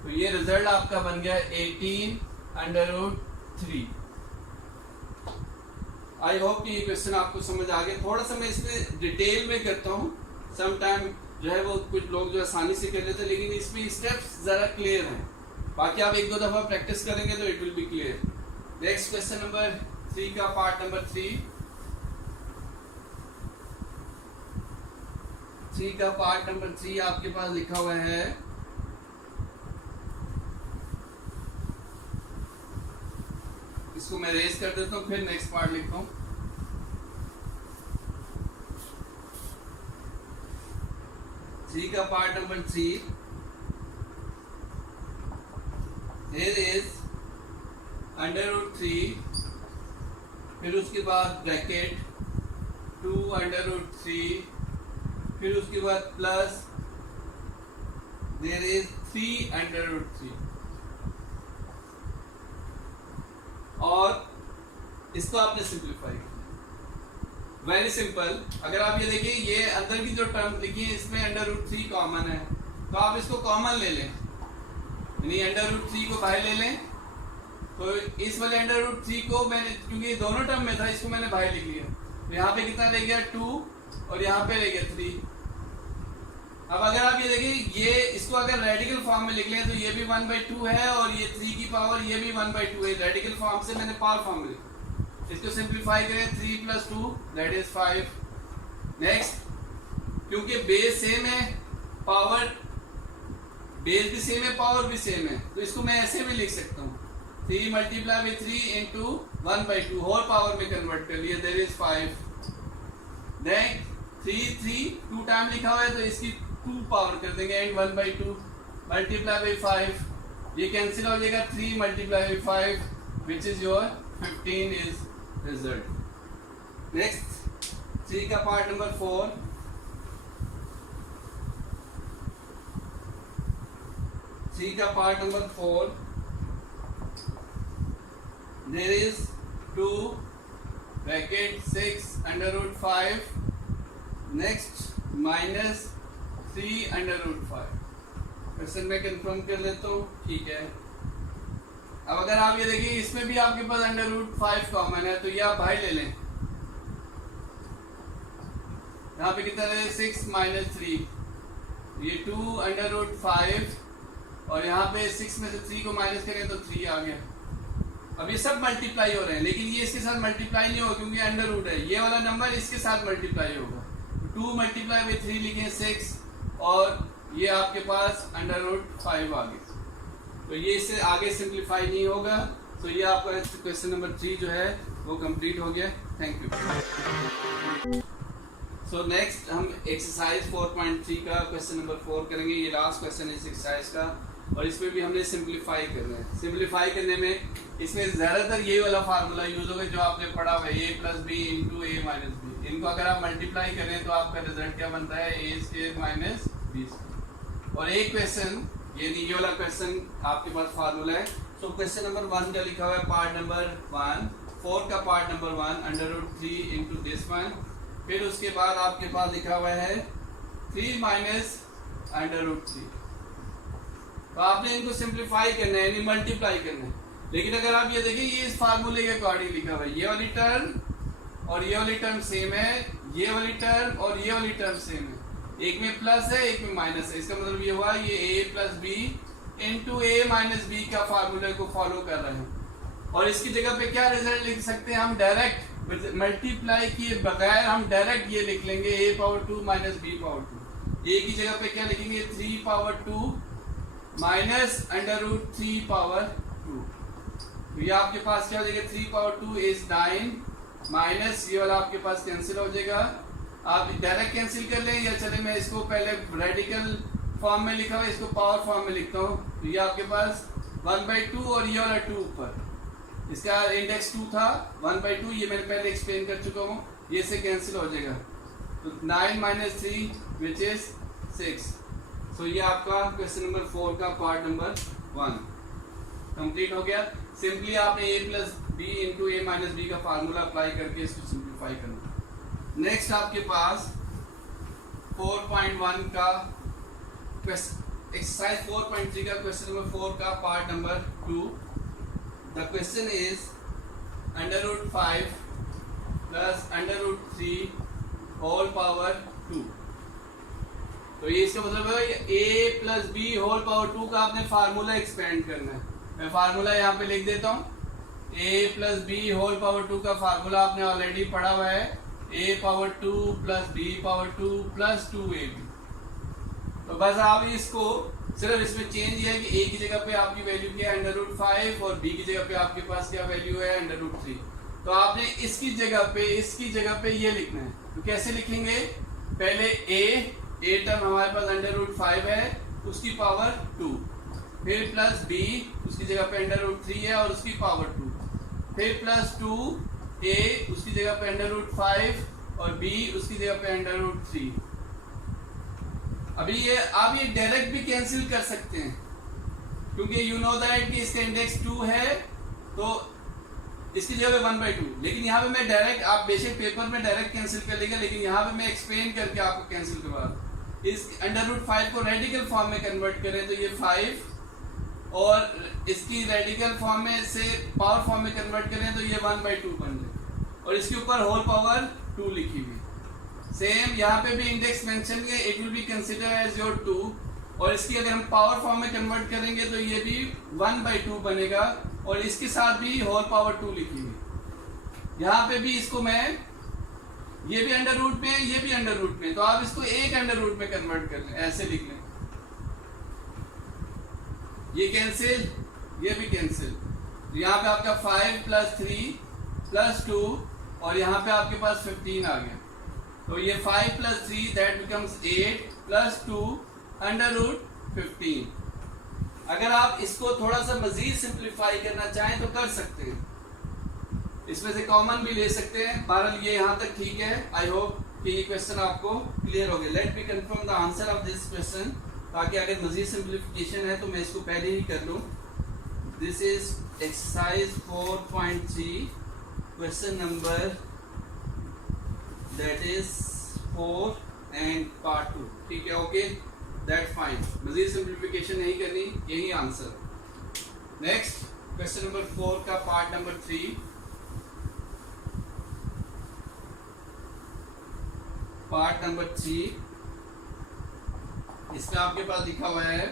तो ये रिजल्ट आपका बन गया 18/√3। आई होप कि ये क्वेश्चन आपको समझ आ गया। थोड़ा सा मैं इसमें डिटेल में करता हूँ, सम टाइम जो है वो कुछ लोग जो आसानी से कर लेते हैं लेकिन इसमें स्टेप्स ज़रा क्लियर हैं, बाकी आप 1-2 दफ़ा प्रैक्टिस करेंगे तो it will B clear. Next question number 3 का पार्ट नंबर 3 का पार्ट नंबर 3 आपके पास लिखा हुआ है इसको मैं रेज कर देता हूँ, फिर नेक्स्ट पार्ट लिखता हूँ। थ्री का पार्ट नंबर 3, here is √3, फिर उसके बाद ब्रैकेट 2/√3, फिर उसके बाद प्लस there is 3/√3 और इसको आपने सिंप्लीफाई किया। Very simple. अगर आप ये देखिए ये अंदर की जो टर्म लिखी है इसमें √3 कॉमन है तो आप इसको कॉमन ले लें, यानी √3 को बाहर ले लें। तो इस वाले √3 को मैंने क्योंकि ये दोनों टर्म में था इसको मैंने बाहर लिख लिया, तो यहाँ पे कितना रह गया 2 और यहाँ पे रह गया 3। अब अगर आप ये देखिए ये इसको अगर रेडिकल फॉर्म में लिख लें तो ये भी 1/2 है और ये 3 की पावर ये भी 1/2 है। रेडिकल फॉर्म से मैंने पावर फॉर्म में लिखा, इसको सिंप्लीफाई करें 3 + 2 दैट इज 5। नेक्स्ट क्योंकि बेस सेम है पावर बेस भी सेम है, पावर भी सेम है, तो इसको मैं ऐसे भी लिख सकता हूँ 3 multiply with 3 into 1/2 whole power में कन्वर्ट कर लिया, देयर इज 5। देन 3 2 टाइम लिखा हुआ है तो इसकी 2 पावर कर देंगे एंड 1/2 मल्टीप्लाई बाई 5, ये कैंसिल हो जाएगा, 3 multiply by 5 which is your 15 is result. Next 3 का पार्ट नंबर 4, 3 का part number 4, there is 2 bracket 6 under root 5 next minus 3 under root 5। Question में कंफर्म कर लेता हूँ, ठीक है। अब अगर आप ये देखिए इसमें भी आपके पास अंडर रूट 5 कॉमन है तो ये आप बाहर ले लें, यहाँ पे कितना है 6 माइनस 3, ये 2 अंडर रूट 5 और यहाँ पे 6 में से 3 को माइनस करें तो 3 आ गया। अब ये सब मल्टीप्लाई हो रहे हैं लेकिन ये इसके साथ मल्टीप्लाई नहीं होगा क्योंकि अंडर रूट है, ये वाला नंबर इसके साथ मल्टीप्लाई होगा। 2 मल्टीप्लाई बाई 3 लिखें 6 और ये आपके पास अंडर रूट 5 आ गया, तो ये इससे आगे सिंप्लीफाई नहीं होगा। तो ये आपका क्वेश्चन नंबर 3 जो है वो कंप्लीट हो गया। Thank you. सो नेक्स्ट हम एक्सरसाइज 4.3 का क्वेश्चन नंबर 4 करेंगे, ये लास्ट क्वेश्चन है इस एक्सरसाइज का और इसमें भी हमने सिंप्लीफाई करना है। सिंप्लीफाई करने में इसमें ज़्यादातर यही वाला फार्मूला यूज होगा जो आपने पढ़ा हुआ है, a plus b into a minus b. इनको अगर आप मल्टीप्लाई करें तो आपका रिजल्ट क्या बनता है, ए स्क्वायर माइनस बी स्क्वायर। और एक क्वेश्चन ये वाला क्वेश्चन आपके पास फार्मूला है। तो क्वेश्चन नंबर 1 का लिखा हुआ है पार्ट नंबर 1, 4 का part number 1 under root 3 into this one, फिर उसके बाद आपके पास लिखा हुआ है 3 माइनस अंडर रूट 3। तो आपने इनको सिंप्लीफाई करना है यानी मल्टीप्लाई करना है। लेकिन अगर आप ये देखिए ये इस फार्मूले के अकॉर्डिंग लिखा हुआ है, ये वाली टर्म और ये वाली टर्म सेम है, ये वाली टर्म और ये वाली टर्म सेम है, एक में प्लस है एक में माइनस है। इसका मतलब ये हुआ ये a plus b into a minus b का फार्मूले को फॉलो कर रहे हैं। और इसकी जगह पे क्या रिजल्ट लिख सकते हैं हम, डायरेक्ट मल्टीप्लाई किए बगैर हम डायरेक्ट ये लिख लेंगे a power 2 minus b power 2। a की जगह पे क्या लिखेंगे 3 power 2 minus under root 3 power 2। तो ये आपके पास क्या हो जाएगा 3 पावर 2 इज 9 माइनस ये वाला आपके पास कैंसिल हो जाएगा। आप डायरेक्ट कैंसिल कर लें या चले मैं इसको पहले रेडिकल फॉर्म में लिखा हुआ इसको पावर फॉर्म में लिखता हूँ। तो ये आपके पास 1/2 और ये वाला 2 ऊपर, इसका इंडेक्स 2 था, 1/2 ये मैंने पहले एक्सप्लेन कर चुका हूँ, ये से कैंसिल हो जाएगा। तो 9 माइनस 3 विच इज 6। तो ये आपका क्वेश्चन नंबर 4 का पार्ट नंबर 1 कंप्लीट हो गया। सिंपली आपने a plus b into a minus b का फार्मूला अप्लाई करके इसको सिंप्लीफाई करना। नेक्स्ट आपके पास 4.1 का एक्सरसाइज 4.3 का क्वेश्चन नंबर 4 का part number 2। The question is under root 5 plus under root 3 whole power 2। तो ये इसका मतलब है a plus b whole power 2 का आपने फार्मूला एक्सपेंड करना है। मैं फार्मूला यहाँ पे लिख देता हूँ, a plus b whole power 2 का फार्मूला आपने ऑलरेडी पढ़ा हुआ है, a power 2 plus b power 2 plus 2ab। तो बस आप इसको सिर्फ इसमें चेंज ये है कि a की जगह पे आपकी वैल्यू क्या है अंडर रूट 5 और b की जगह पे आपके पास क्या वैल्यू है अंडर रूट 3। तो आपने इसकी जगह पे ये लिखना है। तो कैसे लिखेंगे, पहले a टर्म हमारे पास अंडर रूट 5 है उसकी पावर 2, फिर प्लस b उसकी जगह पे अंडर रूट 3 है और उसकी पावर 2, फिर प्लस 2a उसकी जगह पे अंडर रूट 5 और b उसकी जगह पे अंडर रूट 3। अभी ये आप ये डायरेक्ट भी कैंसिल कर सकते हैं क्योंकि यू नो दैट कि इसका इंडेक्स 2 है तो इसकी जगह पे 1/2। लेकिन यहाँ पे मैं डायरेक्ट, आप बेशक पेपर में डायरेक्ट कैंसिल कर लेगा लेकिन यहाँ पे मैं एक्सप्लेन करके आपको कैंसिल करवा दूँ। इस अंडर रूट 5 को रेडिकल फॉर्म में कन्वर्ट करें तो ये 5 और इसकी रेडिकल फॉर्म में से पावर फॉर्म में कन्वर्ट करें तो ये 1/2 बन जाए और इसके ऊपर होल पावर 2 लिखी हुई। सेम यहाँ पे भी इंडेक्स मेंशन है, it will be consider as your 2 और इसकी अगर हम पावर फॉर्म में कन्वर्ट करेंगे तो ये भी 1/2 बनेगा और इसके साथ भी होल पावर 2 लिखी हुई। यहाँ पे भी इसको मैं ये भी अंडर रूट में है, ये भी अंडर रूट में, तो आप इसको एक अंडर रूट में कन्वर्ट कर लें, ऐसे लिख लें। ये कैंसिल, ये भी कैंसिल। यहाँ पे आपका 5 + 3 + 2 और यहाँ पे आपके पास 15 आ गया। तो ये 5 + 3 दैट बिकम्स 8 + 2 √15। अगर आप इसको थोड़ा सा मजीद सिंप्लीफाई करना चाहें तो कर सकते हैं, इसमें से कॉमन भी ले सकते हैं। बहरहाल ये यहाँ तक ठीक है। आई होप कि ये क्वेश्चन आपको क्लियर हो गया। Let me confirm the answer of this question, ताकि अगर मजीद सिंप्लीफिकेशन है तो मैं इसको पहले ही कर लूँ। This is exercise 4.3 question number that is 4 and part 2। ठीक है, ओके, दैट फाइन। मजीद सिंप्लीफिकेशन नहीं करनी, यही आंसर। नेक्स्ट क्वेश्चन नंबर 4 का पार्ट नंबर 3। पार्ट नंबर 3, इसमें आपके पास लिखा हुआ है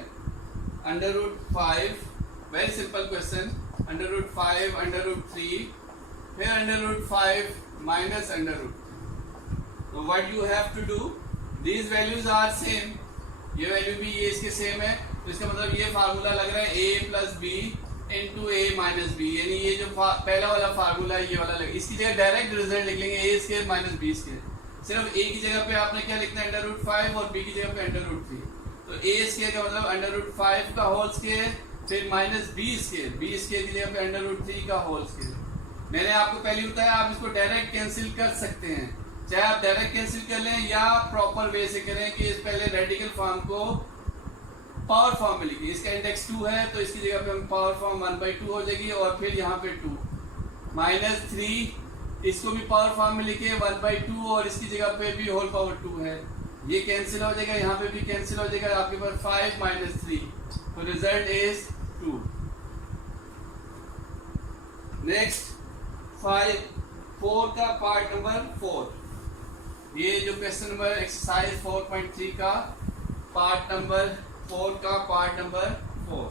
√5, वेरी सिंपल क्वेश्चन। √5 √3 फिर √5 माइनस √3। तो what you have to do, these values are same, ये वैल्यू भी ये इसके सेम है, तो इसका मतलब ये फार्मूला लग रहा है a + b × a - b, यानी ये जो पहला वाला फार्मूला है ये वाला लगे। इसकी जगह डायरेक्ट रिजल्ट लिख लेंगे a² - b²। सिर्फ a की जगह पे आपने क्या लिखना है √5 और b की जगह पे √3। तो a² का मतलब √5 का होल स्क्वायर फिर -b², b² की जगह पे √3 का होल स्क्वायर। मैंने आपको पहले बताया आप इसको डायरेक्ट कैंसिल कर सकते हैं, चाहे आप डायरेक्ट कैंसिल कर लें या प्रॉपर वे से करें कि इस पहले रेडिकल फॉर्म को पावर फॉर्म में लिखिए। इसका इंडेक्स 2 है तो इसकी जगह पे हम पावर फॉर्म 1/2 हो जाएगी और फिर यहाँ पे 2 -3, इसको भी पावर फॉर्म में लिखिए 1/2 और इसकी जगह पे भी होल पावर 2 है, ये कैंसिल हो जाएगा, यहाँ पे भी कैंसिल हो जाएगा, आपके पास 5 - 3, तो रिजल्ट इज 2। नेक्स्ट 4 का पार्ट नंबर 4, ये जो क्वेश्चन नंबर एक्सरसाइज 4.3 का पार्ट नंबर 4 का पार्ट नंबर 4,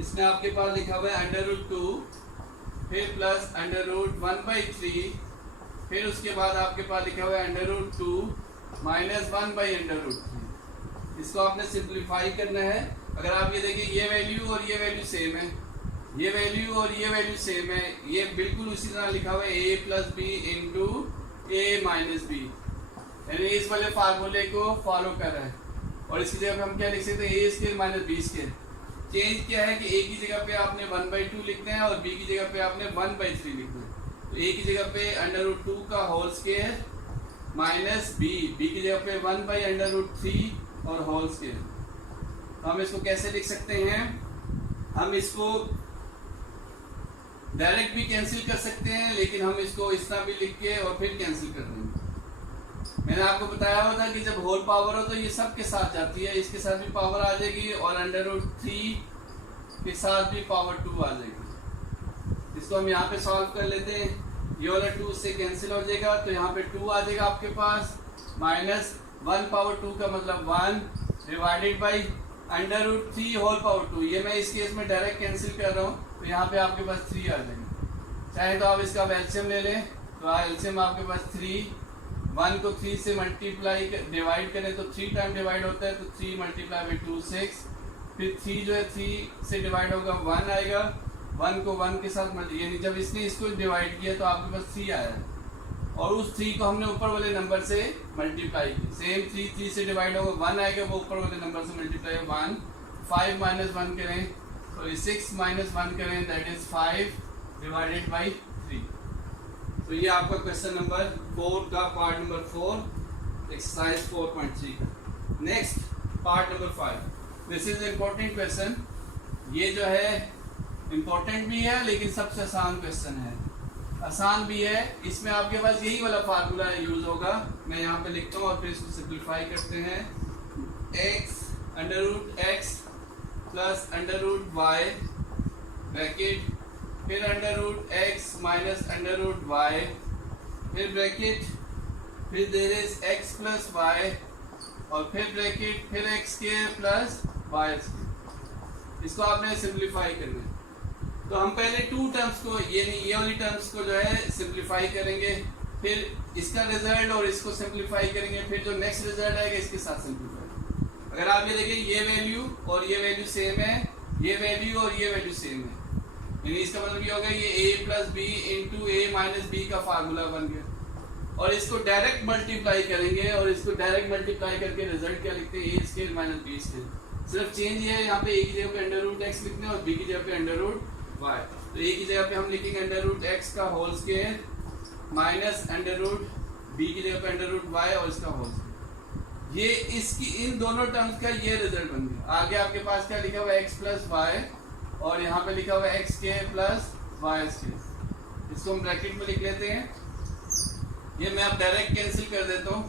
इसमें आपके पास लिखा हुआ है √2 फिर प्लस √1/3 फिर उसके बाद आपके पास लिखा हुआ है √2 माइनस 1/√3। इसको आपने सिंप्लीफाई करना है। अगर आप ये देखिए ये वैल्यू और ये वैल्यू सेम है, ये वैल्यू और ये वैल्यू सेम है, ये बिल्कुल उसी तरह लिखा हुआ है a + b × a - b, यानी इस वाले फार्मूले को फॉलो कर रहा है। और इसकी जगह पे हम क्या लिख सकते हैं a² - b²। चेंज क्या है कि a की जगह पे आपने 1/2 लिखना है और b की जगह पे आपने 1/3 लिखना है। तो a की जगह पे √2 का होल स्क्वायर माइनस b की जगह पे 1/√3 और होल स्क्वायर। तो हम इसको कैसे लिख सकते हैं, हम इसको डायरेक्ट भी कैंसिल कर सकते हैं, लेकिन हम इसको इस तरह भी लिख के और फिर कैंसिल कर देंगे। मैंने आपको बताया हुआ था कि जब होल पावर हो तो ये सब के साथ जाती है, इसके साथ भी पावर आ जाएगी और √3 के साथ भी पावर 2 आ जाएगी। इसको हम यहाँ पे सॉल्व कर लेते हैं, ये वाला 2 से कैंसिल हो जाएगा, तो यहाँ पे 2 आ जाएगा आपके पास, -1/2 का मतलब 1 डिवाइडेड बाई √3 होल पावर 2। ये मैं इस केस में डायरेक्ट कैंसिल कर रहा हूँ, तो यहाँ पे आपके पास 3 आ जाएंगे। चाहे तो आप इसका एलसीएम ले लें, तो एलसीएम आपके पास 3, 1 को 3 से मल्टीप्लाई डिवाइड करें तो 3 टाइम डिवाइड होता है, तो 3 × 2 6, फिर 3 जो है 3 से डिवाइड होगा 1 आएगा, 1 को 1 के साथ यानी जब इसने इसको डिवाइड किया तो आपके पास 3 आया है और उस 3 को हमने ऊपर वाले नंबर से मल्टीप्लाई किया। सेम 3 से डिवाइड होगा 1 आएगा, वो ऊपर वाले नंबर से मल्टीप्लाई 1, 5 - 1 करें, सॉरी 6 - 1 करें, दैट इज 5 डिवाइडेड बाई 3। तो ये आपका क्वेश्चन नंबर 4 का पार्ट नंबर 4 एक्सरसाइज 4.3 का। Next part number 5, this is important question. ये जो है इम्पोर्टेंट भी है लेकिन सबसे आसान क्वेश्चन है, आसान भी है। इसमें आपके पास यही वाला फार्मूला यूज होगा, मैं यहाँ पे लिखता हूँ और फिर इसको सिंप्लीफाई करते हैं। x √x plus √y bracket, फिर √x माइनस √y, फिर ब्रैकेट, फिर देयर इज x + y और फिर ब्रैकेट, फिर x² + y²। इसको आपने सिंप्लीफाई करना है। तो हम पहले 2 टर्म्स को ये वाली टर्म्स को जो है सिंप्लीफाई करेंगे। फिर इसका रिजल्ट और इसको सिंप्लीफाई करेंगे, फिर जो नेक्स्ट रिजल्ट आएगा इसके साथ सिंप्लीफाई। अगर आप ये देखिए ये वैल्यू और ये वैल्यू सेम है, ये वैल्यू और ये वैल्यू सेम है, यानी इसका मतलब ये होगा ये a plus b into a minus b का फार्मूला बन गया। और इसको डायरेक्ट मल्टीप्लाई करेंगे और इसको डायरेक्ट मल्टीप्लाई करके रिजल्ट क्या लिखते हैं, ए स्केयर माइनस बी स्केयर। सिर्फ चेंज ये है, यहाँ पे ए की जगह पे अंडर रूट एक्स लिखते हैं और बी की जगह पे अंडर रूट वाई। तो ए की जगह पे हम लिखेंगे अंडर रूट एक्स का whole square minus under root b की जगह पे अंडर रूट वाई और इसका होल स्केयर। ये इसकी इन दोनों टर्म्स का ये रिजल्ट बन गया। आगे आपके पास क्या लिखा हुआ है, एक्स प्लस वाई, और यहाँ पे लिखा हुआ है X square plus Y square. इसको हम ब्रैकेट में लिख लेते हैं। ये मैं अब डायरेक्ट कैंसिल कर देता हूँ,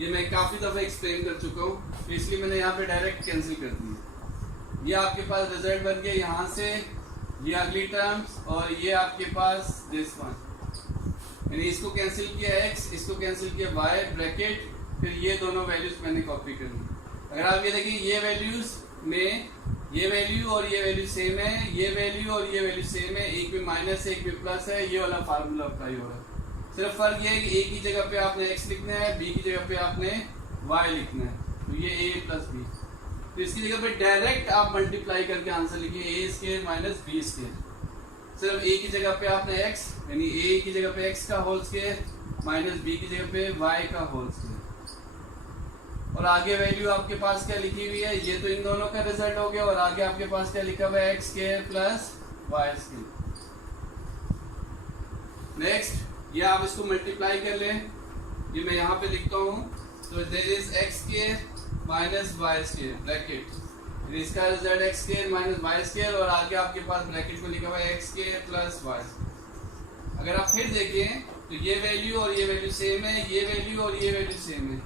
ये मैं काफ़ी दफ़ा एक्सप्लेन कर चुका हूँ, तो इसलिए मैंने यहाँ पे डायरेक्ट कैंसिल कर दिया। ये आपके पास रिजल्ट बन गया, यहाँ से ये अगली टर्म्स और ये आपके पास दिस वन, यानी इसको कैंसिल किया x, इसको कैंसिल किया y, ब्रैकेट, फिर ये दोनों वैल्यूज मैंने कॉपी कर ली। अगर आप ये देखिए ये वैल्यूज में ये वैल्यू और ये वैल्यू सेम है, ये वैल्यू और ये वैल्यू सेम है, एक में माइनस है एक में प्लस है, ये वाला फार्मूला अप्लाई हो रहा है। सिर्फ फर्क ये है कि a की जगह पे आपने x लिखना है, b की जगह पे आपने y लिखना है, तो ये a प्लस बी। तो इसकी जगह पे डायरेक्ट आप मल्टीप्लाई करके आंसर लिखिए a square minus b square. सिर्फ a की जगह पे आपने x, यानी a की जगह पे x का होल स्केयर माइनस b की जगह पे y का होल स्केयर, और आगे वैल्यू आपके पास क्या लिखी हुई है, ये तो इन दोनों का रिजल्ट हो गया, और आगे आपके पास क्या लिखा हुआ है, x square plus Y square. Next ये आप इसको मल्टीप्लाई कर लें, ये मैं यहाँ पे लिखता हूँ, तो there is x square minus y square bracket, इसका result x square minus y square, और आगे आपके पास ब्रैकेट में लिखा हुआ है x square plus Y square. अगर आप फिर देखें तो ये वैल्यू और ये वैल्यू सेम है, ये वैल्यू और ये वैल्यू सेम है,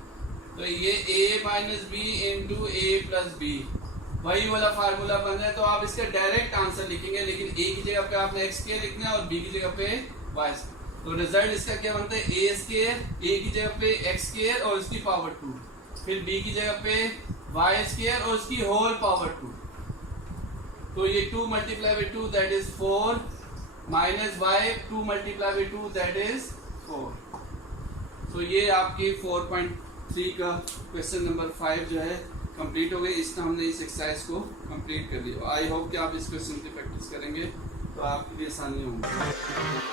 तो ये a minus b into a plus b वही वाला फार्मूला बन रहा है। तो आप इसका डायरेक्ट आंसर लिखेंगे, लेकिन a की जगह पे आपने x स्क्वायर लिखना है और b की जगह पे y स्क्वायर। तो रिजल्ट इसका क्या बनता है, a स्क्वायर, a की जगह पे x स्क्वायर और उसकी पावर 2, फिर b की जगह पे y स्क्वायर और उसकी होल पावर 2। तो ये 2 multiply by 2 that is 4 minus y 2 multiply by 2 that is 4। तो ये आपकी 4.3 का क्वेश्चन नंबर 5 जो है कंप्लीट हो गई। इसका हमने इस एक्सरसाइज को कंप्लीट कर लिया। आई होप कि आप इस क्वेश्चन की प्रैक्टिस करेंगे तो आपके लिए आसानी होगी।